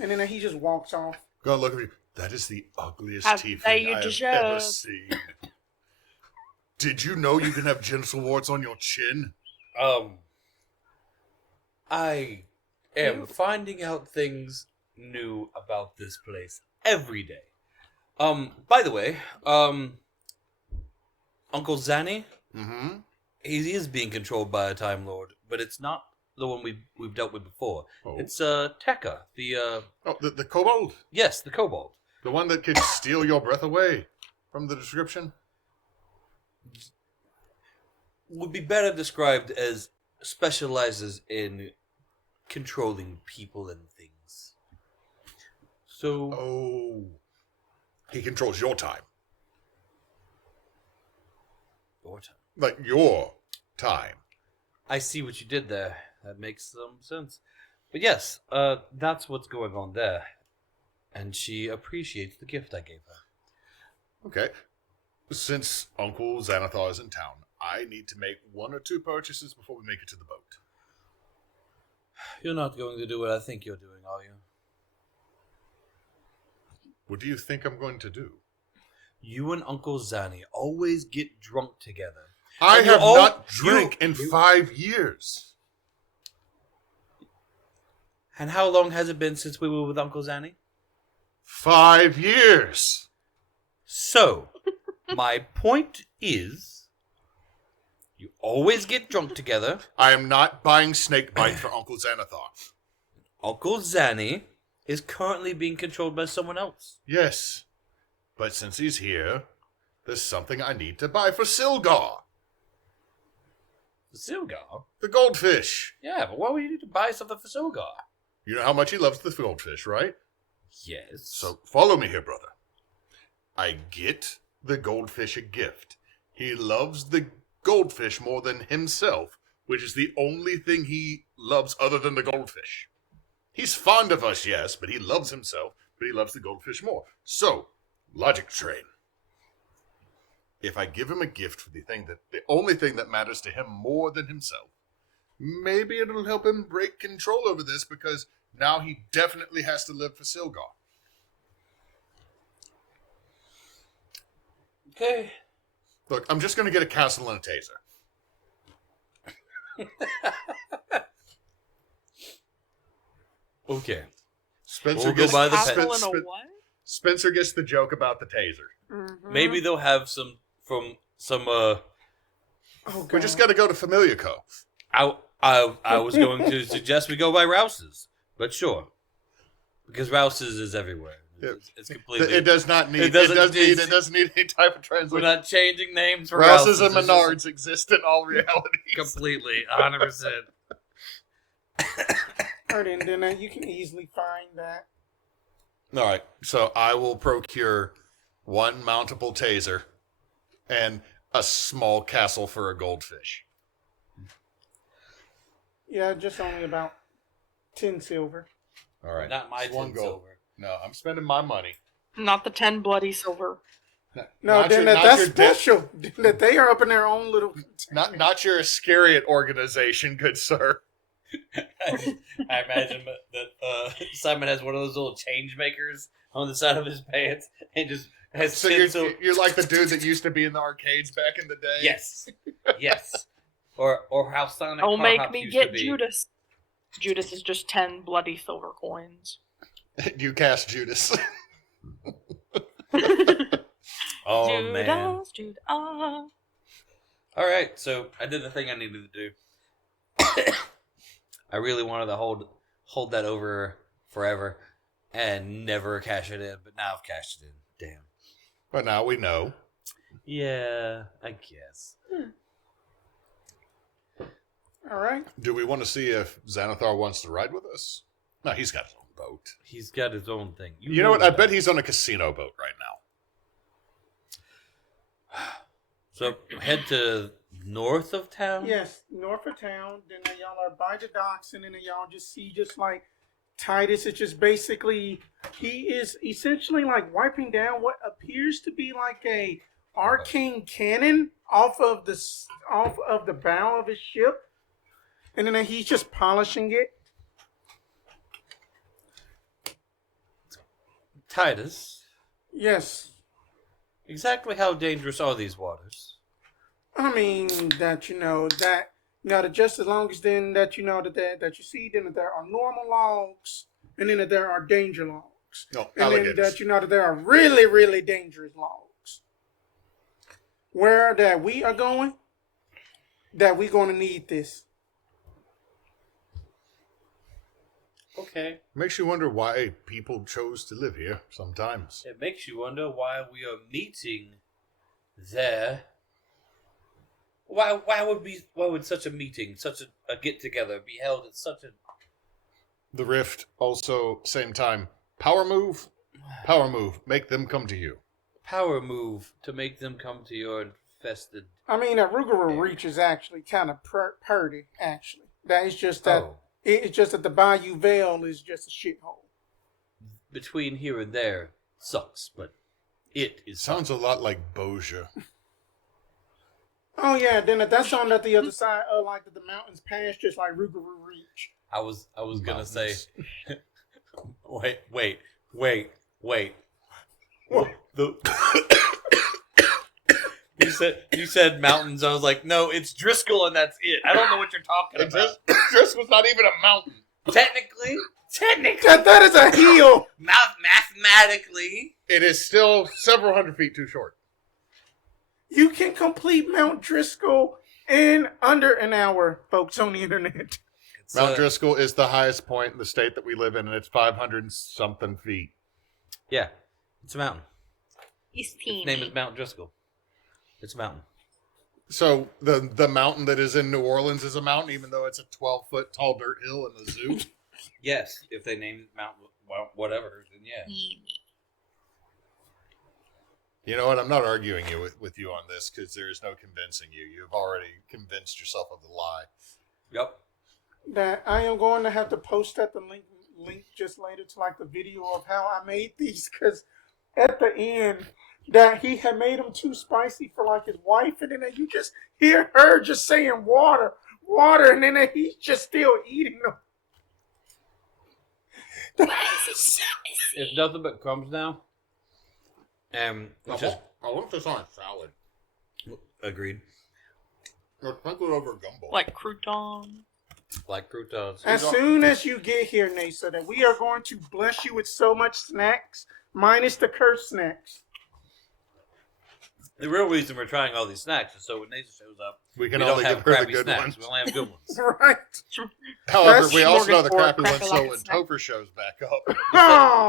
And then he just walks off. Go and look at you. That is the ugliest How tiefling dare you I have deserve. ever seen. Did you know you can have genital warts on your chin? I am finding out things new about this place every day. By the way, Uncle Zanny, Mm-hmm. he is being controlled by a Time Lord, but it's not the one we've dealt with before. Oh. It's Tekka, The kobold? yes, the kobold. The one that can steal your breath away from the description? Would be better described as specializes in controlling people and things. So, Oh. He controls your time. your time. Like your time. I see what you did there. That makes some sense. But yes, that's what's going on there. And she appreciates the gift I gave her. Okay. Since Uncle Xanathar is in town, I need to make 1 or 2 purchases before we make it to the boat. You're not going to do what I think you're doing, are you? What do you think I'm going to do? You and Uncle Zanny always get drunk together. I And have you're not drank in 5 years. And how long has it been since we were with Uncle Zanny? 5 years. So, my point is, you always get drunk together. I am not buying snake bite for Uncle Xanathar. Uncle Zanny is currently being controlled by someone else. Yes. But since he's here, there's something I need to buy for Silgar. Silgar? The goldfish. Yeah, but why would you need to buy something for Silgar? You know how much he loves the goldfish, right? Yes. So follow me here, brother. I get the goldfish a gift. He loves the goldfish more than himself, which is the only thing he loves other than the goldfish. He's fond of us, yes, but he loves himself, but he loves the goldfish more. So, logic train. If I give him a gift for the only thing that matters to him more than himself, maybe it'll help him break control over this, because now he definitely has to live for Silgar. Okay. Look, I'm just going to get a castle and a taser. Okay. Spencer We'll go gets by the Castle pet. and a what? Spencer gets the joke about the taser. Mhm. Maybe they'll have some Oh, God. We just got to go to Familia Co. I was going to suggest we go by Rouse's, but sure. Because Rouse's is everywhere. It's completely... It does not need. It doesn't need any type of We're translation. not changing names for Rouse's Rouse's. and It's just Menards exist in all realities. completely, 100%. Alright, and then you can easily find that. All right, so I will procure 1 mountable taser and a small castle for a goldfish. Yeah, just only about 10 silver. All right, Not my It's 1 tin gold. silver. No, I'm spending my money. Not the 10 bloody silver. No, Not then your- that's not your special. That they are up in their own little. Not your Iscariot organization, good sir. I imagine that Simon has one of those little change makers on the side of his pants and just has So tin silver. you're like the dude that used to be in the arcades back in the day. Yes. Yes. Or how Sonic Don't Car make Hops me used get to be. Judas. Judas is just 10 bloody silver coins. You cast Judas. Oh, Judas, man. Judas. All right, so I did the thing I needed to do. I really wanted to hold that over forever and never cash it in, but now I've cashed it in. Damn. But now we know. Yeah, I guess. All right. Do we want to see if Xanathar wants to ride with us? No, he's got his own boat. He's got his own thing. You know what? I bet he's on a casino boat right now. So head to north of town? Yes, north of town. Then y'all are by the docks, and then y'all just see just like Titus. It's just basically he is essentially like wiping down what appears to be like a arcane cannon off of the bow of his ship, and then he's just polishing it. Titus, Yes. exactly how dangerous are these waters? I mean that that just as long as then that that you see then that there are normal logs and then that there are danger logs. No, And alligators. then that that there are really, really dangerous logs. Where that we are going, that we're gonna need this. Okay. Makes you wonder why people chose to live here sometimes. It makes you wonder why we are meeting there. Why would such a meeting, such a get together be held at such a The rift, also, same time. Power move, make them come to you. power move to make them come to your infested? I mean that Rougarou Reach is actually kind of purdy, actually. That is just that it's just that the Bayou Veil is just a shithole. Between here and there sucks, but it is Sounds a lot like Bosia. Oh yeah, then that's on at the other side of like the mountains past just like Rougarou Reach. I was gonna say Mountains. wait. What? You said mountains. I was like, no, it's Driscoll and that's it. I don't know what you're talking about. Driscoll's not even a mountain. Technically, That is a hill. mathematically, It is still several hundred feet too short. You can complete Mount Driscoll in under an hour, folks on the internet. it's, Mount Driscoll is the highest point in the state that we live in, and it's 500 and something feet. Yeah, it's a mountain. He's Its name is Mount Driscoll. It's a mountain. So the mountain that is in New Orleans is a mountain, even though it's a 12-foot tall dirt hill in the zoo. Yes, if they named Mount whatever, then yeah. You know what? I'm not arguing with you on this because there is no convincing you. You've already convinced yourself of the lie. Yep. That I am going to have to post at the link just later to like the video of how I made these, because at the end that he had made them too spicy for like his wife, and then you just hear her just saying water, and then he's just still eating them. It's nothing but crumbs now. I want this on a salad. Agreed. Or sprinkle it over gumbo. Like crouton. Like croutons. As soon as you get here, Neysadoes, we are going to bless you with so much snacks, minus the cursed snacks. The real reason we're trying all these snacks is so when Neysadoes shows up, we can we don't only have give her the crappy good snacks. ones. We only have good ones. Right. However, That's we also know the smorgasbord, crappy ones, so crack-a-lack when snack. Topher shows back up.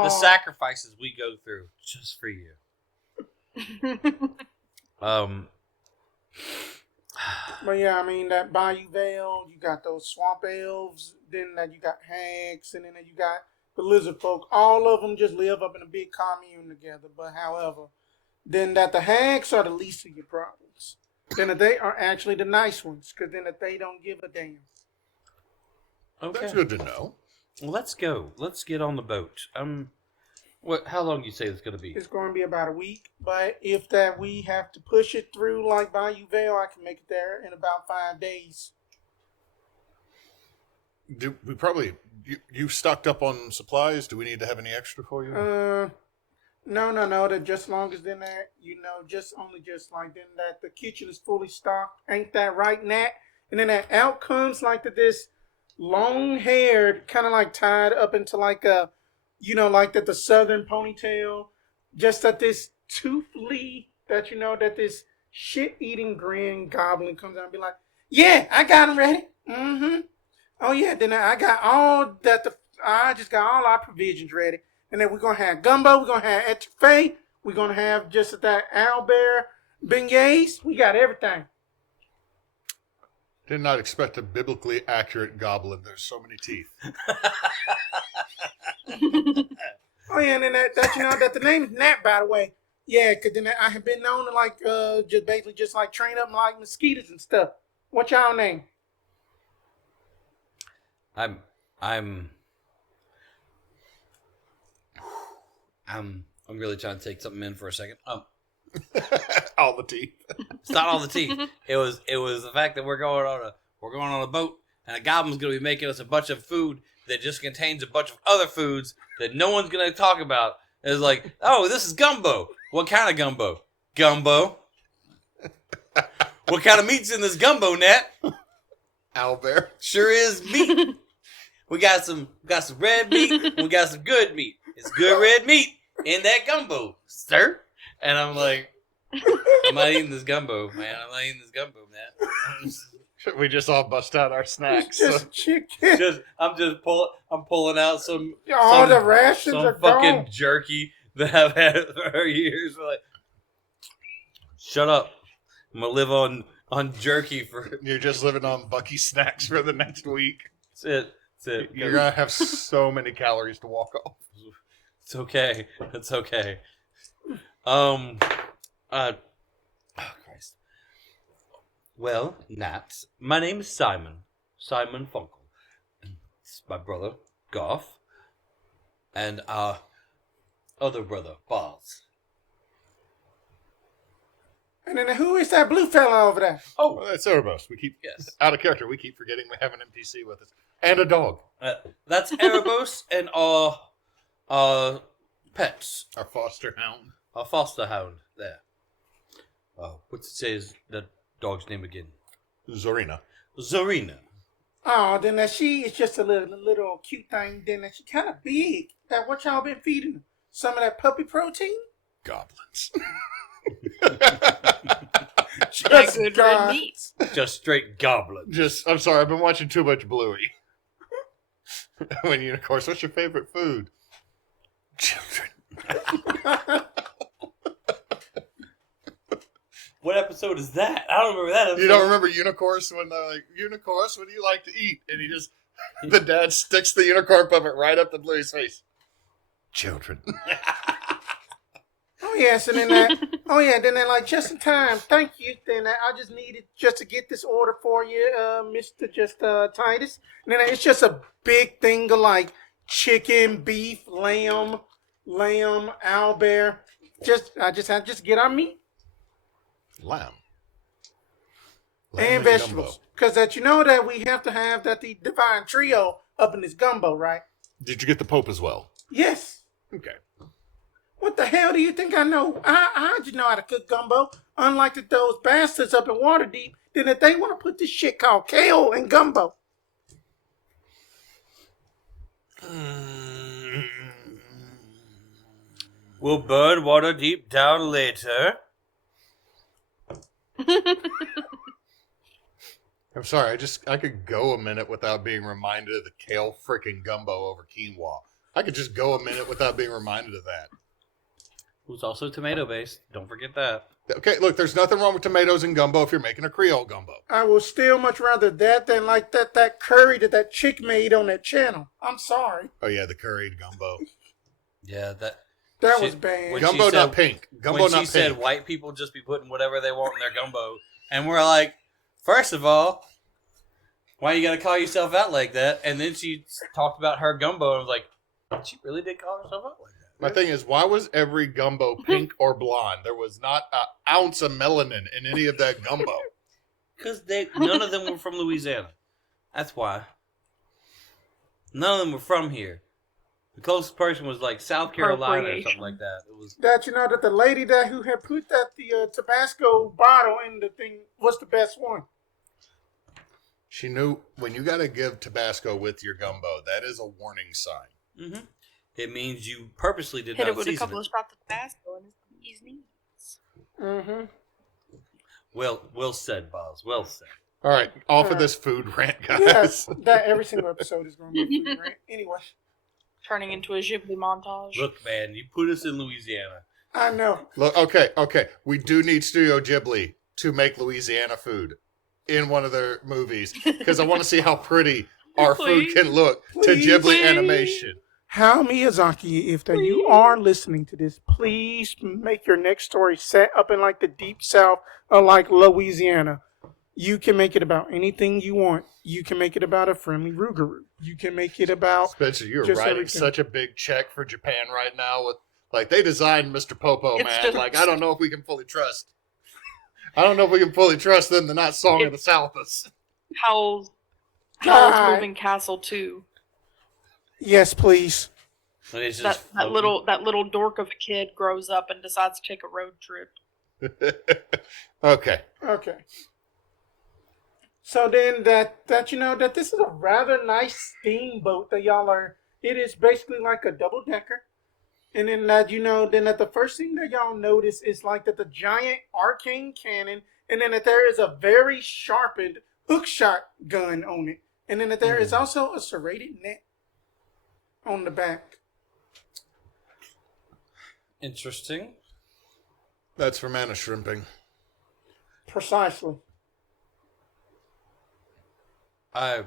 The sacrifices we go through just for you. But yeah, I mean that Bayou Veil, you got those swamp elves, then that you got hags, and then you got the lizard folk. All of them just live up in a big commune together. But however, then that the hags are the least of your problems. Then that they are actually the nice ones, because then that they don't give a damn. Okay. That's good to know. Well, let's go. Let's get on the boat. How long do you say it's going to be? It's going to be about a week, but if that we have to push it through like Bayou Veil, I can make it there in about 5 days. Do we probably you stocked up on supplies? Do we need to have any extra for you? No. That just long as then that just like then that the kitchen is fully stocked. Ain't that right, Nat? And then that out comes like this long-haired, kind of like tied up into like a, like that the southern ponytail. Just that this toothly that that this shit-eating grin goblin comes out and be like, yeah, I got him ready. Mm-hmm. Oh yeah, then I got all that. I just got all our provisions ready, and then we're gonna have gumbo. We're gonna have etouffee. We're gonna have just that owlbear beignets. We got everything. Did not expect a biblically accurate goblin. There's so many teeth. Oh yeah, and then that the name is Nat, by the way. Yeah, because then I have been known to like just basically just like train up like mosquitoes and stuff. What's y'all name? I'm really trying to take something in for a second. All the teeth. It's not all the teeth. It was the fact that we're going on a boat and a goblin's gonna be making us a bunch of food that just contains a bunch of other foods that no one's gonna talk about. It's like, oh, this is gumbo. What kind of gumbo? Gumbo. What kind of meat's in this gumbo, Nat? Owlbear. Sure is meat. We got some red meat. We got some good meat. It's good red meat in that gumbo, sir. And I'm like, I'm not eating this gumbo, man. I'm not eating this gumbo, man. We just all bust out our snacks. Just chicken. I'm pulling out some All the rations some are fucking gone. jerky that I've had for years. We're like, shut up. I'm gonna live on jerky for. You're just living on Bucky snacks for the next week. That's it. You're gonna have so many calories to walk off. It's okay. It's okay. Oh Christ. Well, Nat, my name is Simon Funkel. It's my brother, Garf, and our other brother, Boz. And then who is that blue fella over there? Oh, well, that's Erebus. We keep out of character. We keep forgetting we have an NPC with us and a dog. That's Erebus and our pets, Our foster hound. our foster hound. There. What's it say is the dog's name again? Zorina. Zorina. Oh, then that she is just a little cute thing. Then that she kind of big. That what y'all been feeding her? Some of that puppy protein? Goblins. Just good red meat. Just straight goblin. I'm sorry, I've been watching too much Bluey. When you, of course, what's your favorite food? Children. What episode is that? I don't remember that episode. You don't remember Unicorns when they're like, Unicorns, what do you like to eat? And the dad sticks the unicorn puppet right up to Bluey's face. Children. Oh yes, and then that. Oh yeah, then like just in time. Thank you. Then I just needed just to get this order for you, Mister Titus. And then it's just a big thing of like chicken, beef, lamb, owlbear. I just get our meat Lamb and vegetables, because that you know that we have to have that the divine trio up in this gumbo, right? Did you get the Pope as well? Yes. Okay. What the hell do you think I know? I just know how to cook gumbo. Unlike those bastards up in Waterdeep, then if they want to put this shit called kale in gumbo. We'll burn Waterdeep down later. I'm sorry, I could go a minute without being reminded of the kale frickin' gumbo over quinoa. I could just go a minute without being reminded of that. It was also tomato-based. Don't forget that. Okay, look, there's nothing wrong with tomatoes and gumbo if you're making a Creole gumbo. I will still much rather that than like that curry that chick made on that channel. I'm sorry. Oh yeah, the curried gumbo. Yeah, That She- was bad. when Gumbo she said- not pink. Gumbo when not she pink. said white people just be putting whatever they want in their gumbo, and we're like, first of all, why you gotta call yourself out like that? And then she talked about her gumbo, and I was like, she really did call herself out like that. My thing is, why was every gumbo pink or blonde? There was not an ounce of melanin in any of that gumbo. Because none of them were from Louisiana. That's why. None of them were from here. The closest person was like South Carolina or something like that. It was That you know that the lady who had put the Tabasco bottle in the thing was the best one. She knew when you got to give Tabasco with your gumbo, that is a warning sign. Mm-hmm. It means you purposely did Hit not it with a season couple it. of shots of Tabasco and his knees. Mm-hmm. Well said, Boz. Well said. All right, off of this food rant, guys. Yes, that every single episode is going to be a food rant. Anyway, Turning into a Ghibli montage. Look, man, you put us in Louisiana. I know. Look, okay. We do need Studio Ghibli to make Louisiana food. in one of their movies because I want to see how pretty our food Please. can look to Ghibli Please. animation. How Miyazaki, if that you are listening to this, please make your next story set up in like the deep south of like Louisiana. You can make it about anything you want. You can make it about a friendly Rougarou. You can make it about Spencer, you're just writing everything. such a big check for Japan right now. With like they designed Mr. Popo, It's man. just- Like I don't know if we can fully trust. I don't know if we can fully trust them to not Song of the Souths. Howl's God. Moving Castle 2. Yes, please. And it's That, just that little dork of a kid grows up and decides to take a road trip. Okay. Okay. So then that you know that this is a rather nice steamboat that y'all are. It is basically like a double decker. And then that then that the first thing that y'all notice is like that the giant arcane cannon, and then that there is a very sharpened hookshot gun on it, and then that there is also a serrated net on the back. interesting. That's for mana shrimping. Precisely. Where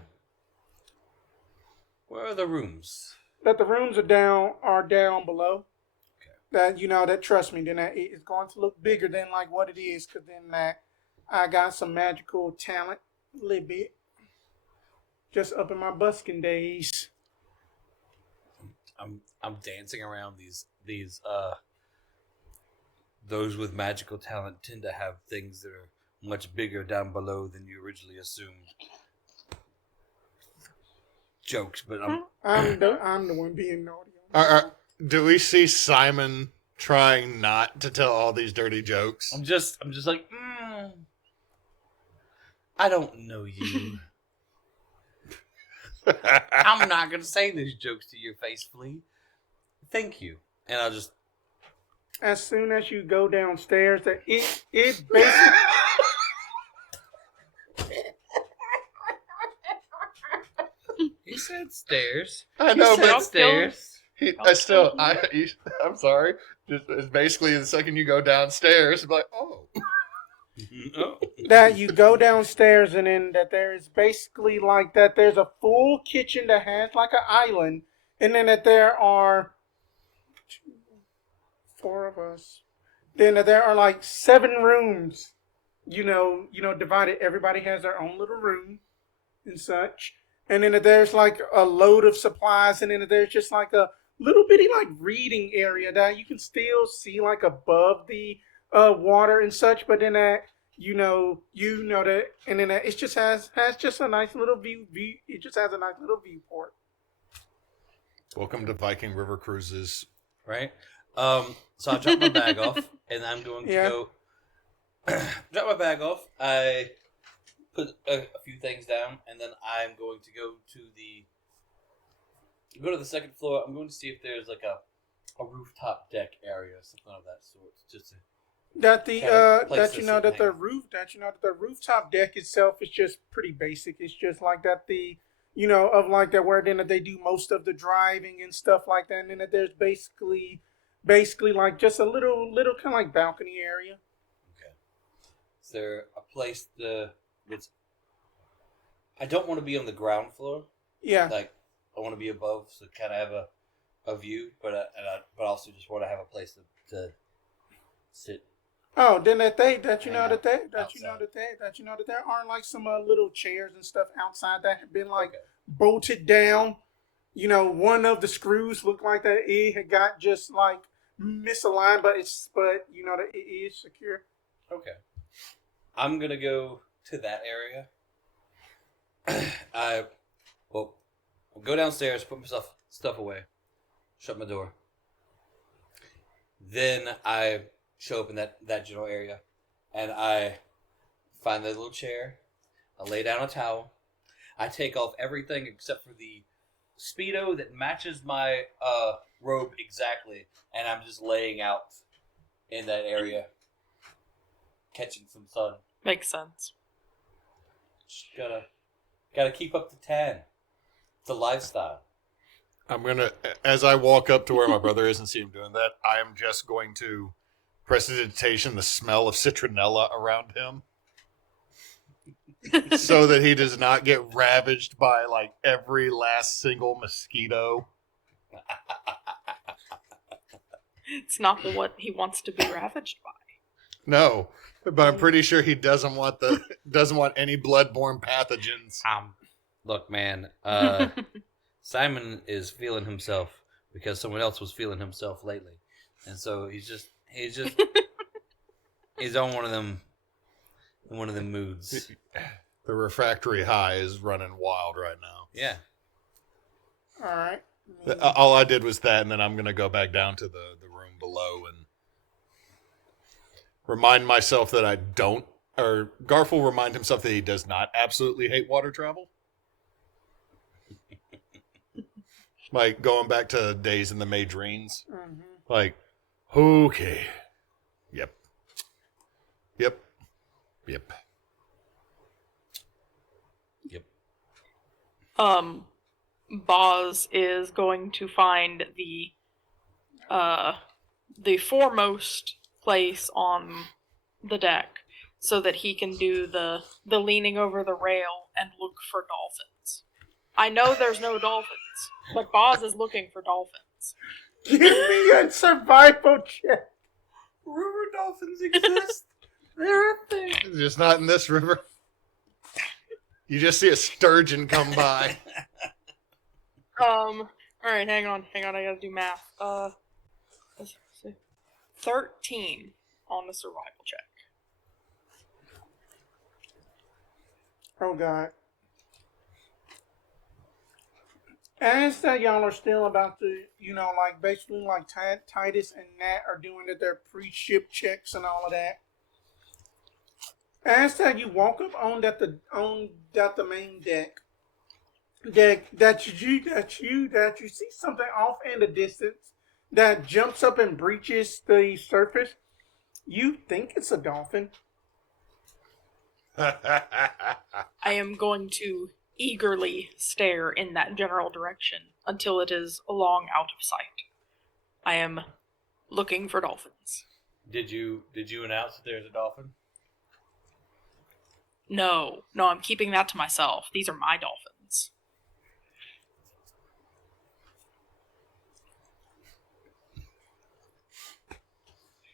are the rooms? That the rooms are down below. Okay. That trust me, then that it is going to look bigger than like what it is, because then that I got some magical talent, a little bit, just up in my busking days. I'm dancing around these those with magical talent tend to have things that are much bigger down below than you originally assumed. Jokes, but I'm the one being naughty. Do we see Simon trying not to tell all these dirty jokes? I'm just like, I don't know you. I'm not gonna say these jokes to your face, Flea. Thank you. And I'll just As soon as you go downstairs, that it basically. He said stairs. I know, He said but stairs. I'm sorry. Just it's basically the second you go downstairs, it's like, oh. Oh. That you go downstairs and then that there is basically like that there's a full kitchen that has like an island, and then that there are 4 of us. Then that there are like 7 rooms, divided. Everybody has their own little room and such. And then that there's like a load of supplies, and then that there's just like a little bitty like reading area that you can still see like above the water and such, but then that that, and then that it just has just a nice little view. It just has a nice little viewport. Welcome to Viking River Cruises. Right? So I drop my bag off, and I'm going to go drop my bag off. I put a few things down, and then I'm going to go to the second floor. I'm going to see if there's like a rooftop deck area, something of that sort, just to That the place that to you know sit that and the hang. roof that you know that the rooftop deck itself is just pretty basic. It's just like that of like that where then that they do most of the driving and stuff like that, and then that there's basically like just a little kind of like balcony area. Okay. Is there a place that's... I don't want to be on the ground floor. Yeah. Like, I want to be above, so kind of have a view, but also just want to have a place to sit. Oh, then that there are like some little chairs and stuff outside that have been like bolted down. One of the screws looked like that it had got just like misaligned, but that it is secure. Okay. I'm gonna go to that area. I'll go downstairs, put my stuff away, shut my door. Then I show up in that general area, and I find that little chair. I lay down a towel. I take off everything except for the Speedo that matches my robe exactly, and I'm just laying out in that area, catching some sun. Makes sense. Just gotta keep up the tan. It's a lifestyle. I'm gonna, as I walk up to where my brother is and see him doing that, I am just going to prestidigitation the smell of citronella around him. so that he does not get ravaged by like every last single mosquito. It's not what he wants to be ravaged by. No, but I'm pretty sure he doesn't want any bloodborne pathogens. Look, man, Simon is feeling himself because someone else was feeling himself lately, and so he's on one of them moods. The refractory high is running wild right now. Yeah. All right. All I did was that, and then I'm going to go back down to the room below and remind myself that I don't, or Garf will remind himself that he does not absolutely hate water travel. Like going back to days in the Madrines. Mm-hmm. Like, okay. Yep. Yep. Yep. Yep. Boz is going to find the foremost place on the deck so that he can do the leaning over the rail and look for dolphins. I know there's no dolphins, but Boz is looking for dolphins. Give me a survival check. River dolphins exist. They're up there. Just not in this river. You just see a sturgeon come by. Alright, hang on, I gotta do math. Let's see. 13 on the survival check. Oh, God. As that y'all are still about to, like, basically, like, Titus and Nat are doing their pre-ship checks and all of that. As that you walk up on the main deck, that you see something off in the distance that jumps up and breaches the surface. You think it's a dolphin. I am going to eagerly stare in that general direction until it is long out of sight. I am looking for dolphins. Did you announce that there's a dolphin? No, I'm keeping that to myself. These are my dolphins.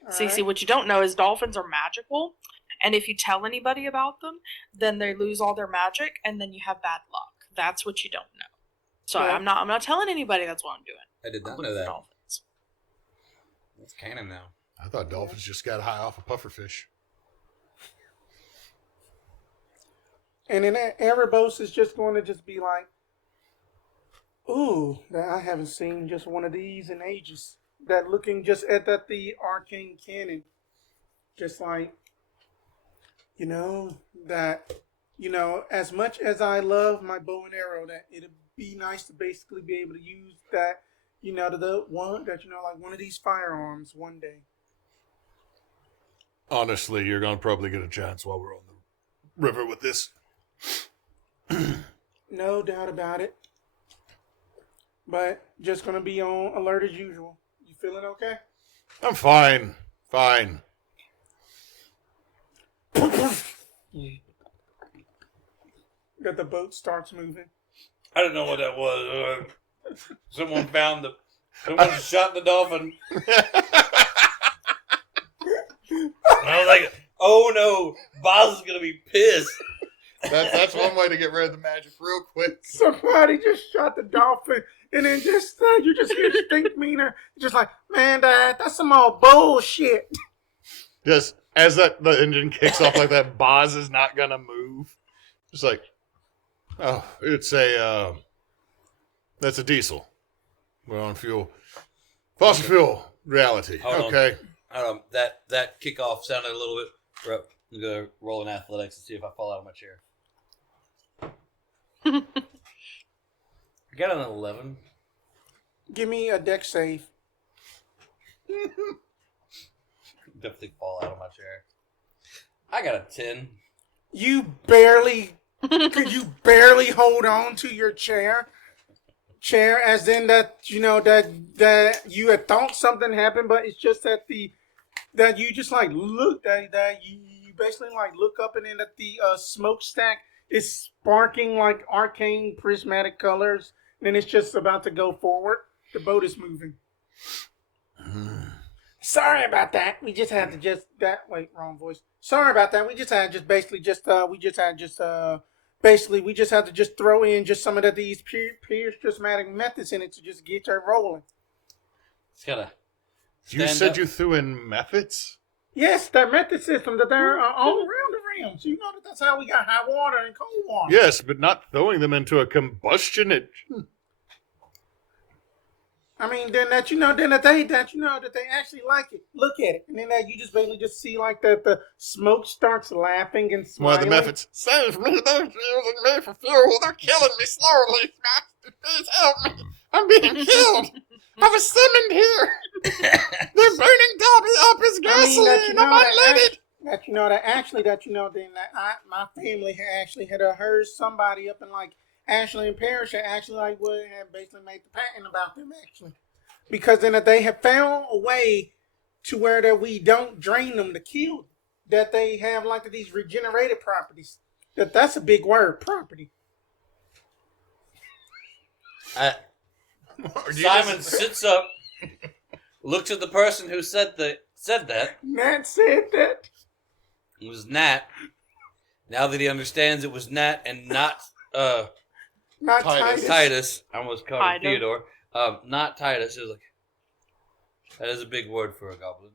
See, what you don't know is dolphins are magical, and if you tell anybody about them, then they lose all their magic, and then you have bad luck. That's what you don't know. So Yeah. I'm not telling anybody that's what I'm doing. I did not I'm know looking for that. dolphins. That's canon now. I thought dolphins just got high off of pufferfish. And then Erebos is just going to just be like, ooh, I haven't seen just one of these in ages. That looking just at the arcane cannon. Just like, as much as I love my bow and arrow, that it'd be nice to basically be able to use that, the one that, like one of these firearms one day. Honestly, you're going to probably get a chance while we're on the river with this. No doubt about it. But just going to be on alert as usual. You feeling okay? I'm fine. Fine. That the boat starts moving. I didn't know what that was. Someone shot the dolphin. I was like, oh no, Boz is going to be pissed. That's one way to get rid of the magic real quick. Somebody just shot the dolphin, and then just you just hear Stink Meaner, just like, man, that's some old bullshit. Just as the engine kicks off like that, Boz is not gonna move. Just like, oh, it's that's a diesel. We're on fuel, fossil fuel reality. Hold Okay. on. That kickoff sounded a little bit. I'm gonna roll in athletics and see if I fall out of my chair. I got an 11. Give me a deck save. Definitely fall out of my chair. I got a 10. You barely hold on to your chair, as in that that you had thought something happened, but it's just that you just like look that you basically like look up and then that the smokestack is sparking like arcane prismatic colors. And then it's just about to go forward. The boat is moving. Sorry about that. We just had to just that. Wait, wrong voice. Sorry about that. We just had just basically just we just had just basically we just had to just throw in just some of these pure prismatic methods in it to just get her rolling. It's gotta. You said you threw in methods? Yes, that method system that they're all around the realms. You know that's how we got hot water and cold water. Yes, but not throwing them into a combustion engine. I mean, then that they actually like it. Look at it, and then that you just basically just see like that the smoke starts laughing and smiling. One of the methods. Save me! They're using me for fuel. They're killing me slowly. Please help me! I'm being killed. I was summoned here. They're burning Dobby up as gasoline. I'm unleaded. My family had heard somebody up in like Ashley and Parrish had actually like would have basically made the patent about them actually, because then they have found a way to where that we don't drain them to kill them, that they have like these regenerated properties. That's a big word, property. Simon sits up, looks at the person who said that. Nat said that. It was Nat. Now that he understands it was Nat and not Titus. I almost called him Theodore. Not Titus. It was like, that is a big word for a goblin.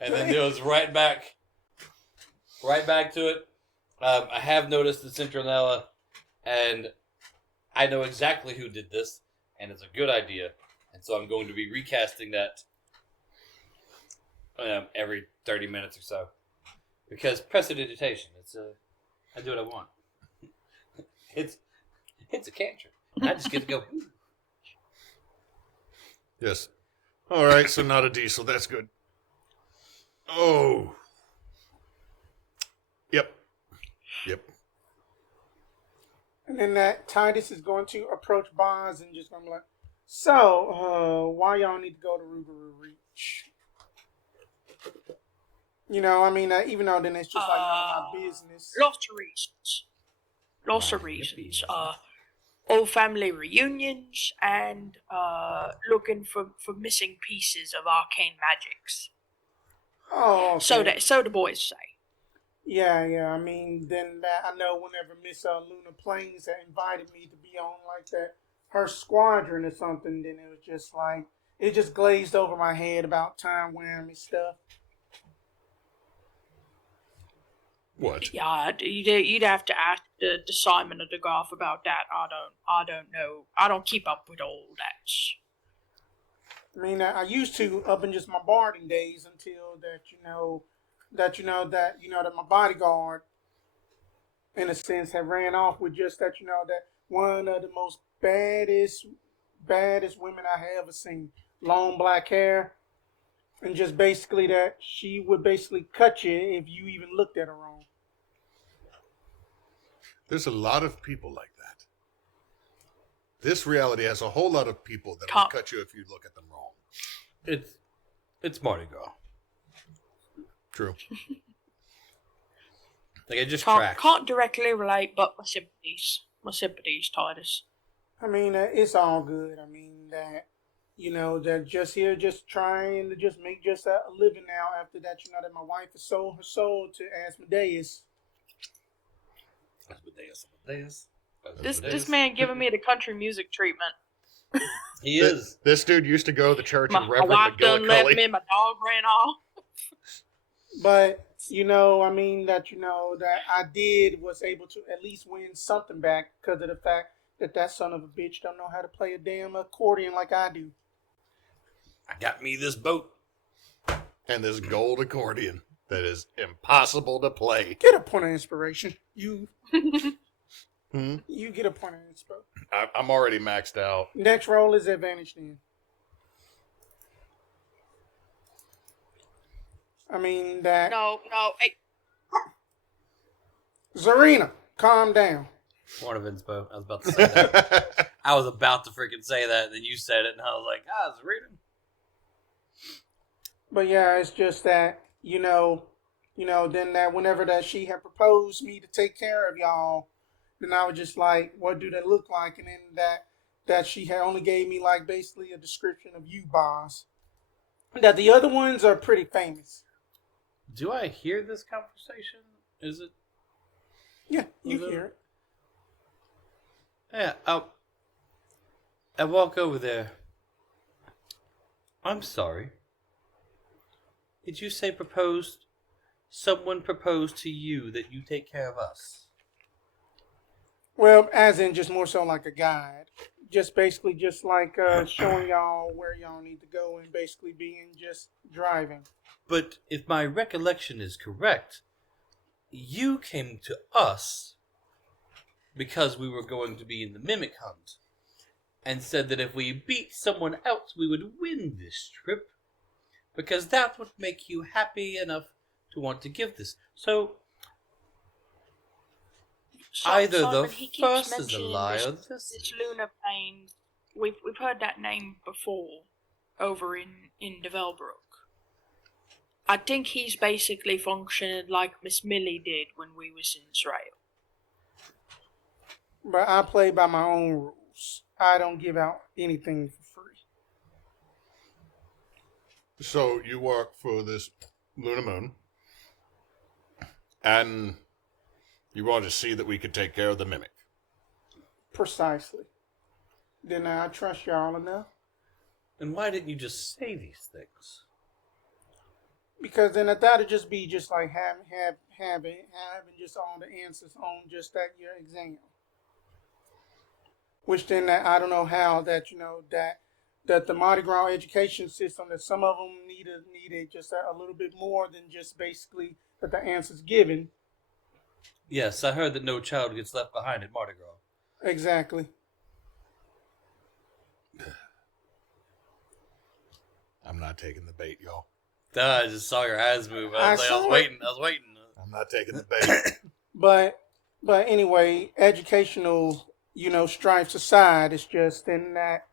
And then it was right back to it. I have noticed the Citronella, and I know exactly who did this, and it's a good idea. And so I'm going to be recasting that every 30 minutes or so. Because prestidigitation, I do what I want. It's a cantrip. I just get to go. Yes. All right, so not a diesel. That's good. Oh. Yep. And then that Titus is going to approach Boz and just going to be like, so, why y'all need to go to Rougarou Reach? You know, I mean, even though then it's just like none of my business. Lots of reasons. Old family reunions and looking for missing pieces of arcane magics. Oh, okay. So the boys say. Yeah. I mean, then that I know whenever Miss Luna Plains had invited me to be on like that, her squadron or something, then it was just like, it just glazed over my head about time whammy stuff. What? Yeah, you'd have to ask the Simon of the Garf about that. I don't know. I don't keep up with all that. I mean, I used to up in just my barding days until that my bodyguard, in a sense, had ran off with just that one of the most baddest women I have ever seen, long black hair, and just basically that she would basically cut you if you even looked at her wrong. There's a lot of people like that. This reality has a whole lot of people that will cut you if you look at them wrong. It's Mardi Gras. True. Like, it just tracks. Can't directly relate, but my sympathies, Titus. I mean, it's all good. I mean, that, that just here, just trying to just make just a living now after that, that my wife has sold her soul to Asmodeus. This man giving me the country music treatment. He is. This dude used to go to church and Reverend my wife done left McGillicuddy. me, my dog ran off. But, I mean, that I was able to at least win something back because of the fact that son of a bitch don't know how to play a damn accordion like I do. I got me this boat. And this gold accordion that is impossible to play. Get a point of inspiration. You get a point of inspiration. I'm already maxed out. Next roll is advantage then. I mean that. No. Hey. Zarina, calm down. Point of inspo. I was about to say that. I was about to freaking say that, and then you said it, and I was like, Zarina. But yeah, it's just that, then that whenever that she had proposed me to take care of y'all, then I was just like, what do they look like? And then that she had only gave me like basically a description of you, boss. That the other ones are pretty famous. Do I hear this conversation? Is it? Yeah, you hear it. Yeah, I walk over there. I'm sorry. Did you say proposed? Someone proposed to you that you take care of us? Well, as in just more so like a guide. Just basically just like showing y'all where y'all need to go and basically being just driving. But if my recollection is correct, you came to us because we were going to be in the mimic hunt and said that if we beat someone else, we would win this trip because that would make you happy enough to want to give this. So either Simon, the he keeps first is a mentioning lie or this this is. lunar plane. We've heard that name before over in Develbrook. I think he's basically functioning like Miss Millie did when we was in Israel. But I play by my own rules. I don't give out anything for free. So you work for this lunar moon, and you want to see that we could take care of the mimic. Precisely. Then I trust y'all enough. And why didn't you just say these things? Because then that'd just be just like having just all the answers on just that your exam. Which then I don't know how that that the Mardi Gras education system, that some of them needed just a little bit more than just basically that the answers given. Yes, I heard that no child gets left behind at Mardi Gras. Exactly. I'm not taking the bait, y'all. I just saw your eyes move. I was saw it. waiting. I was waiting. I'm not taking the bait. But anyway, educational, stripes aside, it's just in that,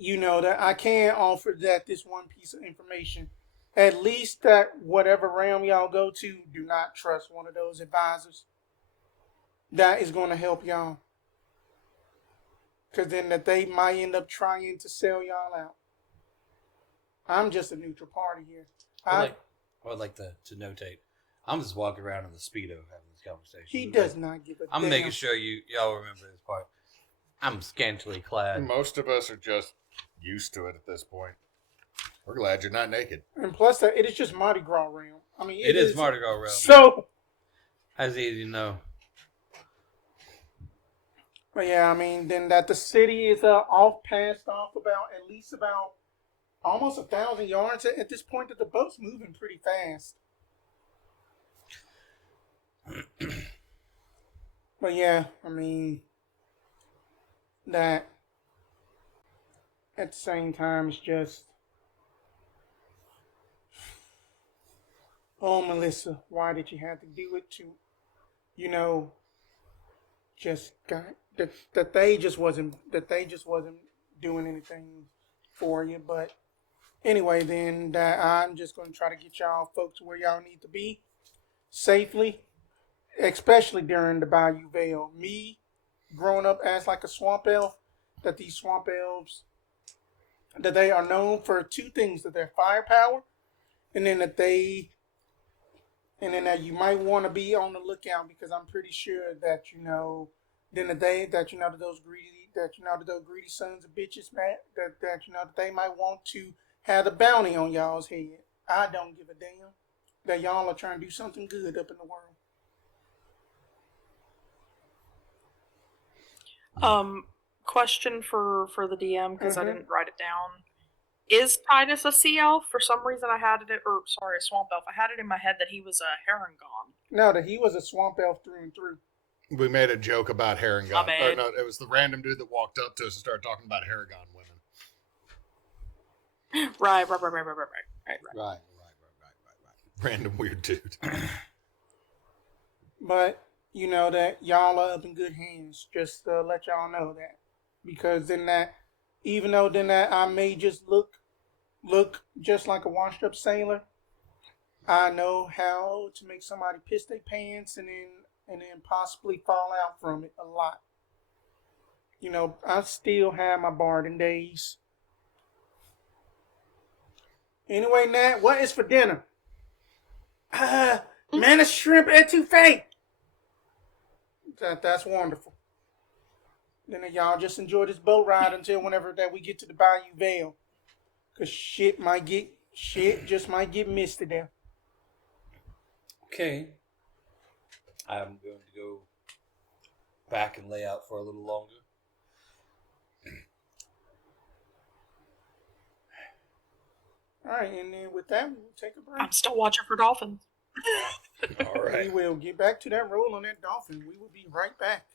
that I can offer that this one piece of information. At least that whatever realm y'all go to, do not trust one of those advisors. That is going to help y'all. Because then that they might end up trying to sell y'all out. I'm just a neutral party here. I'd like to notate. I'm just walking around in the Speedo having this conversation. He does not give a damn. I'm making sure y'all remember this part. I'm scantily clad. Most of us are just used to it at this point. We're glad you're not naked. And plus, that it is just Mardi Gras realm. I mean, It is Mardi Gras realm. So, as easy to know. But yeah, I mean, then that the city is passed off about at least about almost 1,000 yards at this point. That the boat's moving pretty fast. But yeah, I mean, that at the same time, it's just, oh, Melissa, why did you have to do it to, just got that they just wasn't doing anything for you. But anyway, then that I'm just going to try to get y'all folks where y'all need to be safely, especially during the Bayou Veil. Me, growing up as like a swamp elf, that these swamp elves, that they are known for two things: that they're firepower, and then that that you might want to be on the lookout, because I'm pretty sure that then the day that that those greedy sons of bitches, man, that they might want to have the bounty on y'all's head. I don't give a damn that y'all are trying to do something good up in the world. Question for the DM, because I didn't write it down. Is Titus a sea elf? For some reason a swamp elf. I had it in my head that he was a Herringon. No, that he was a swamp elf through and through. We made a joke about Herringon. My bad. Or no, it was the random dude that walked up to us and started talking about Herringon women. Right. Right. Random weird dude. But that y'all are up in good hands. Just to let y'all know that, because then that, even though then that I may just look just like a washed up sailor, I know how to make somebody piss their pants and then possibly fall out from it a lot. You know, I still have my barding days. Anyway, Nat, what is for dinner? Manna shrimp etouffee. That's wonderful. Then y'all just enjoy this boat ride until whenever that we get to the Bayou Veil. Cause shit just might get misty there. Okay. I'm going to go back and lay out for a little longer. Alright, and then with that, we'll take a break. I'm still watching for dolphins. All right. We will get back to that roll on that dolphin. We will be right back.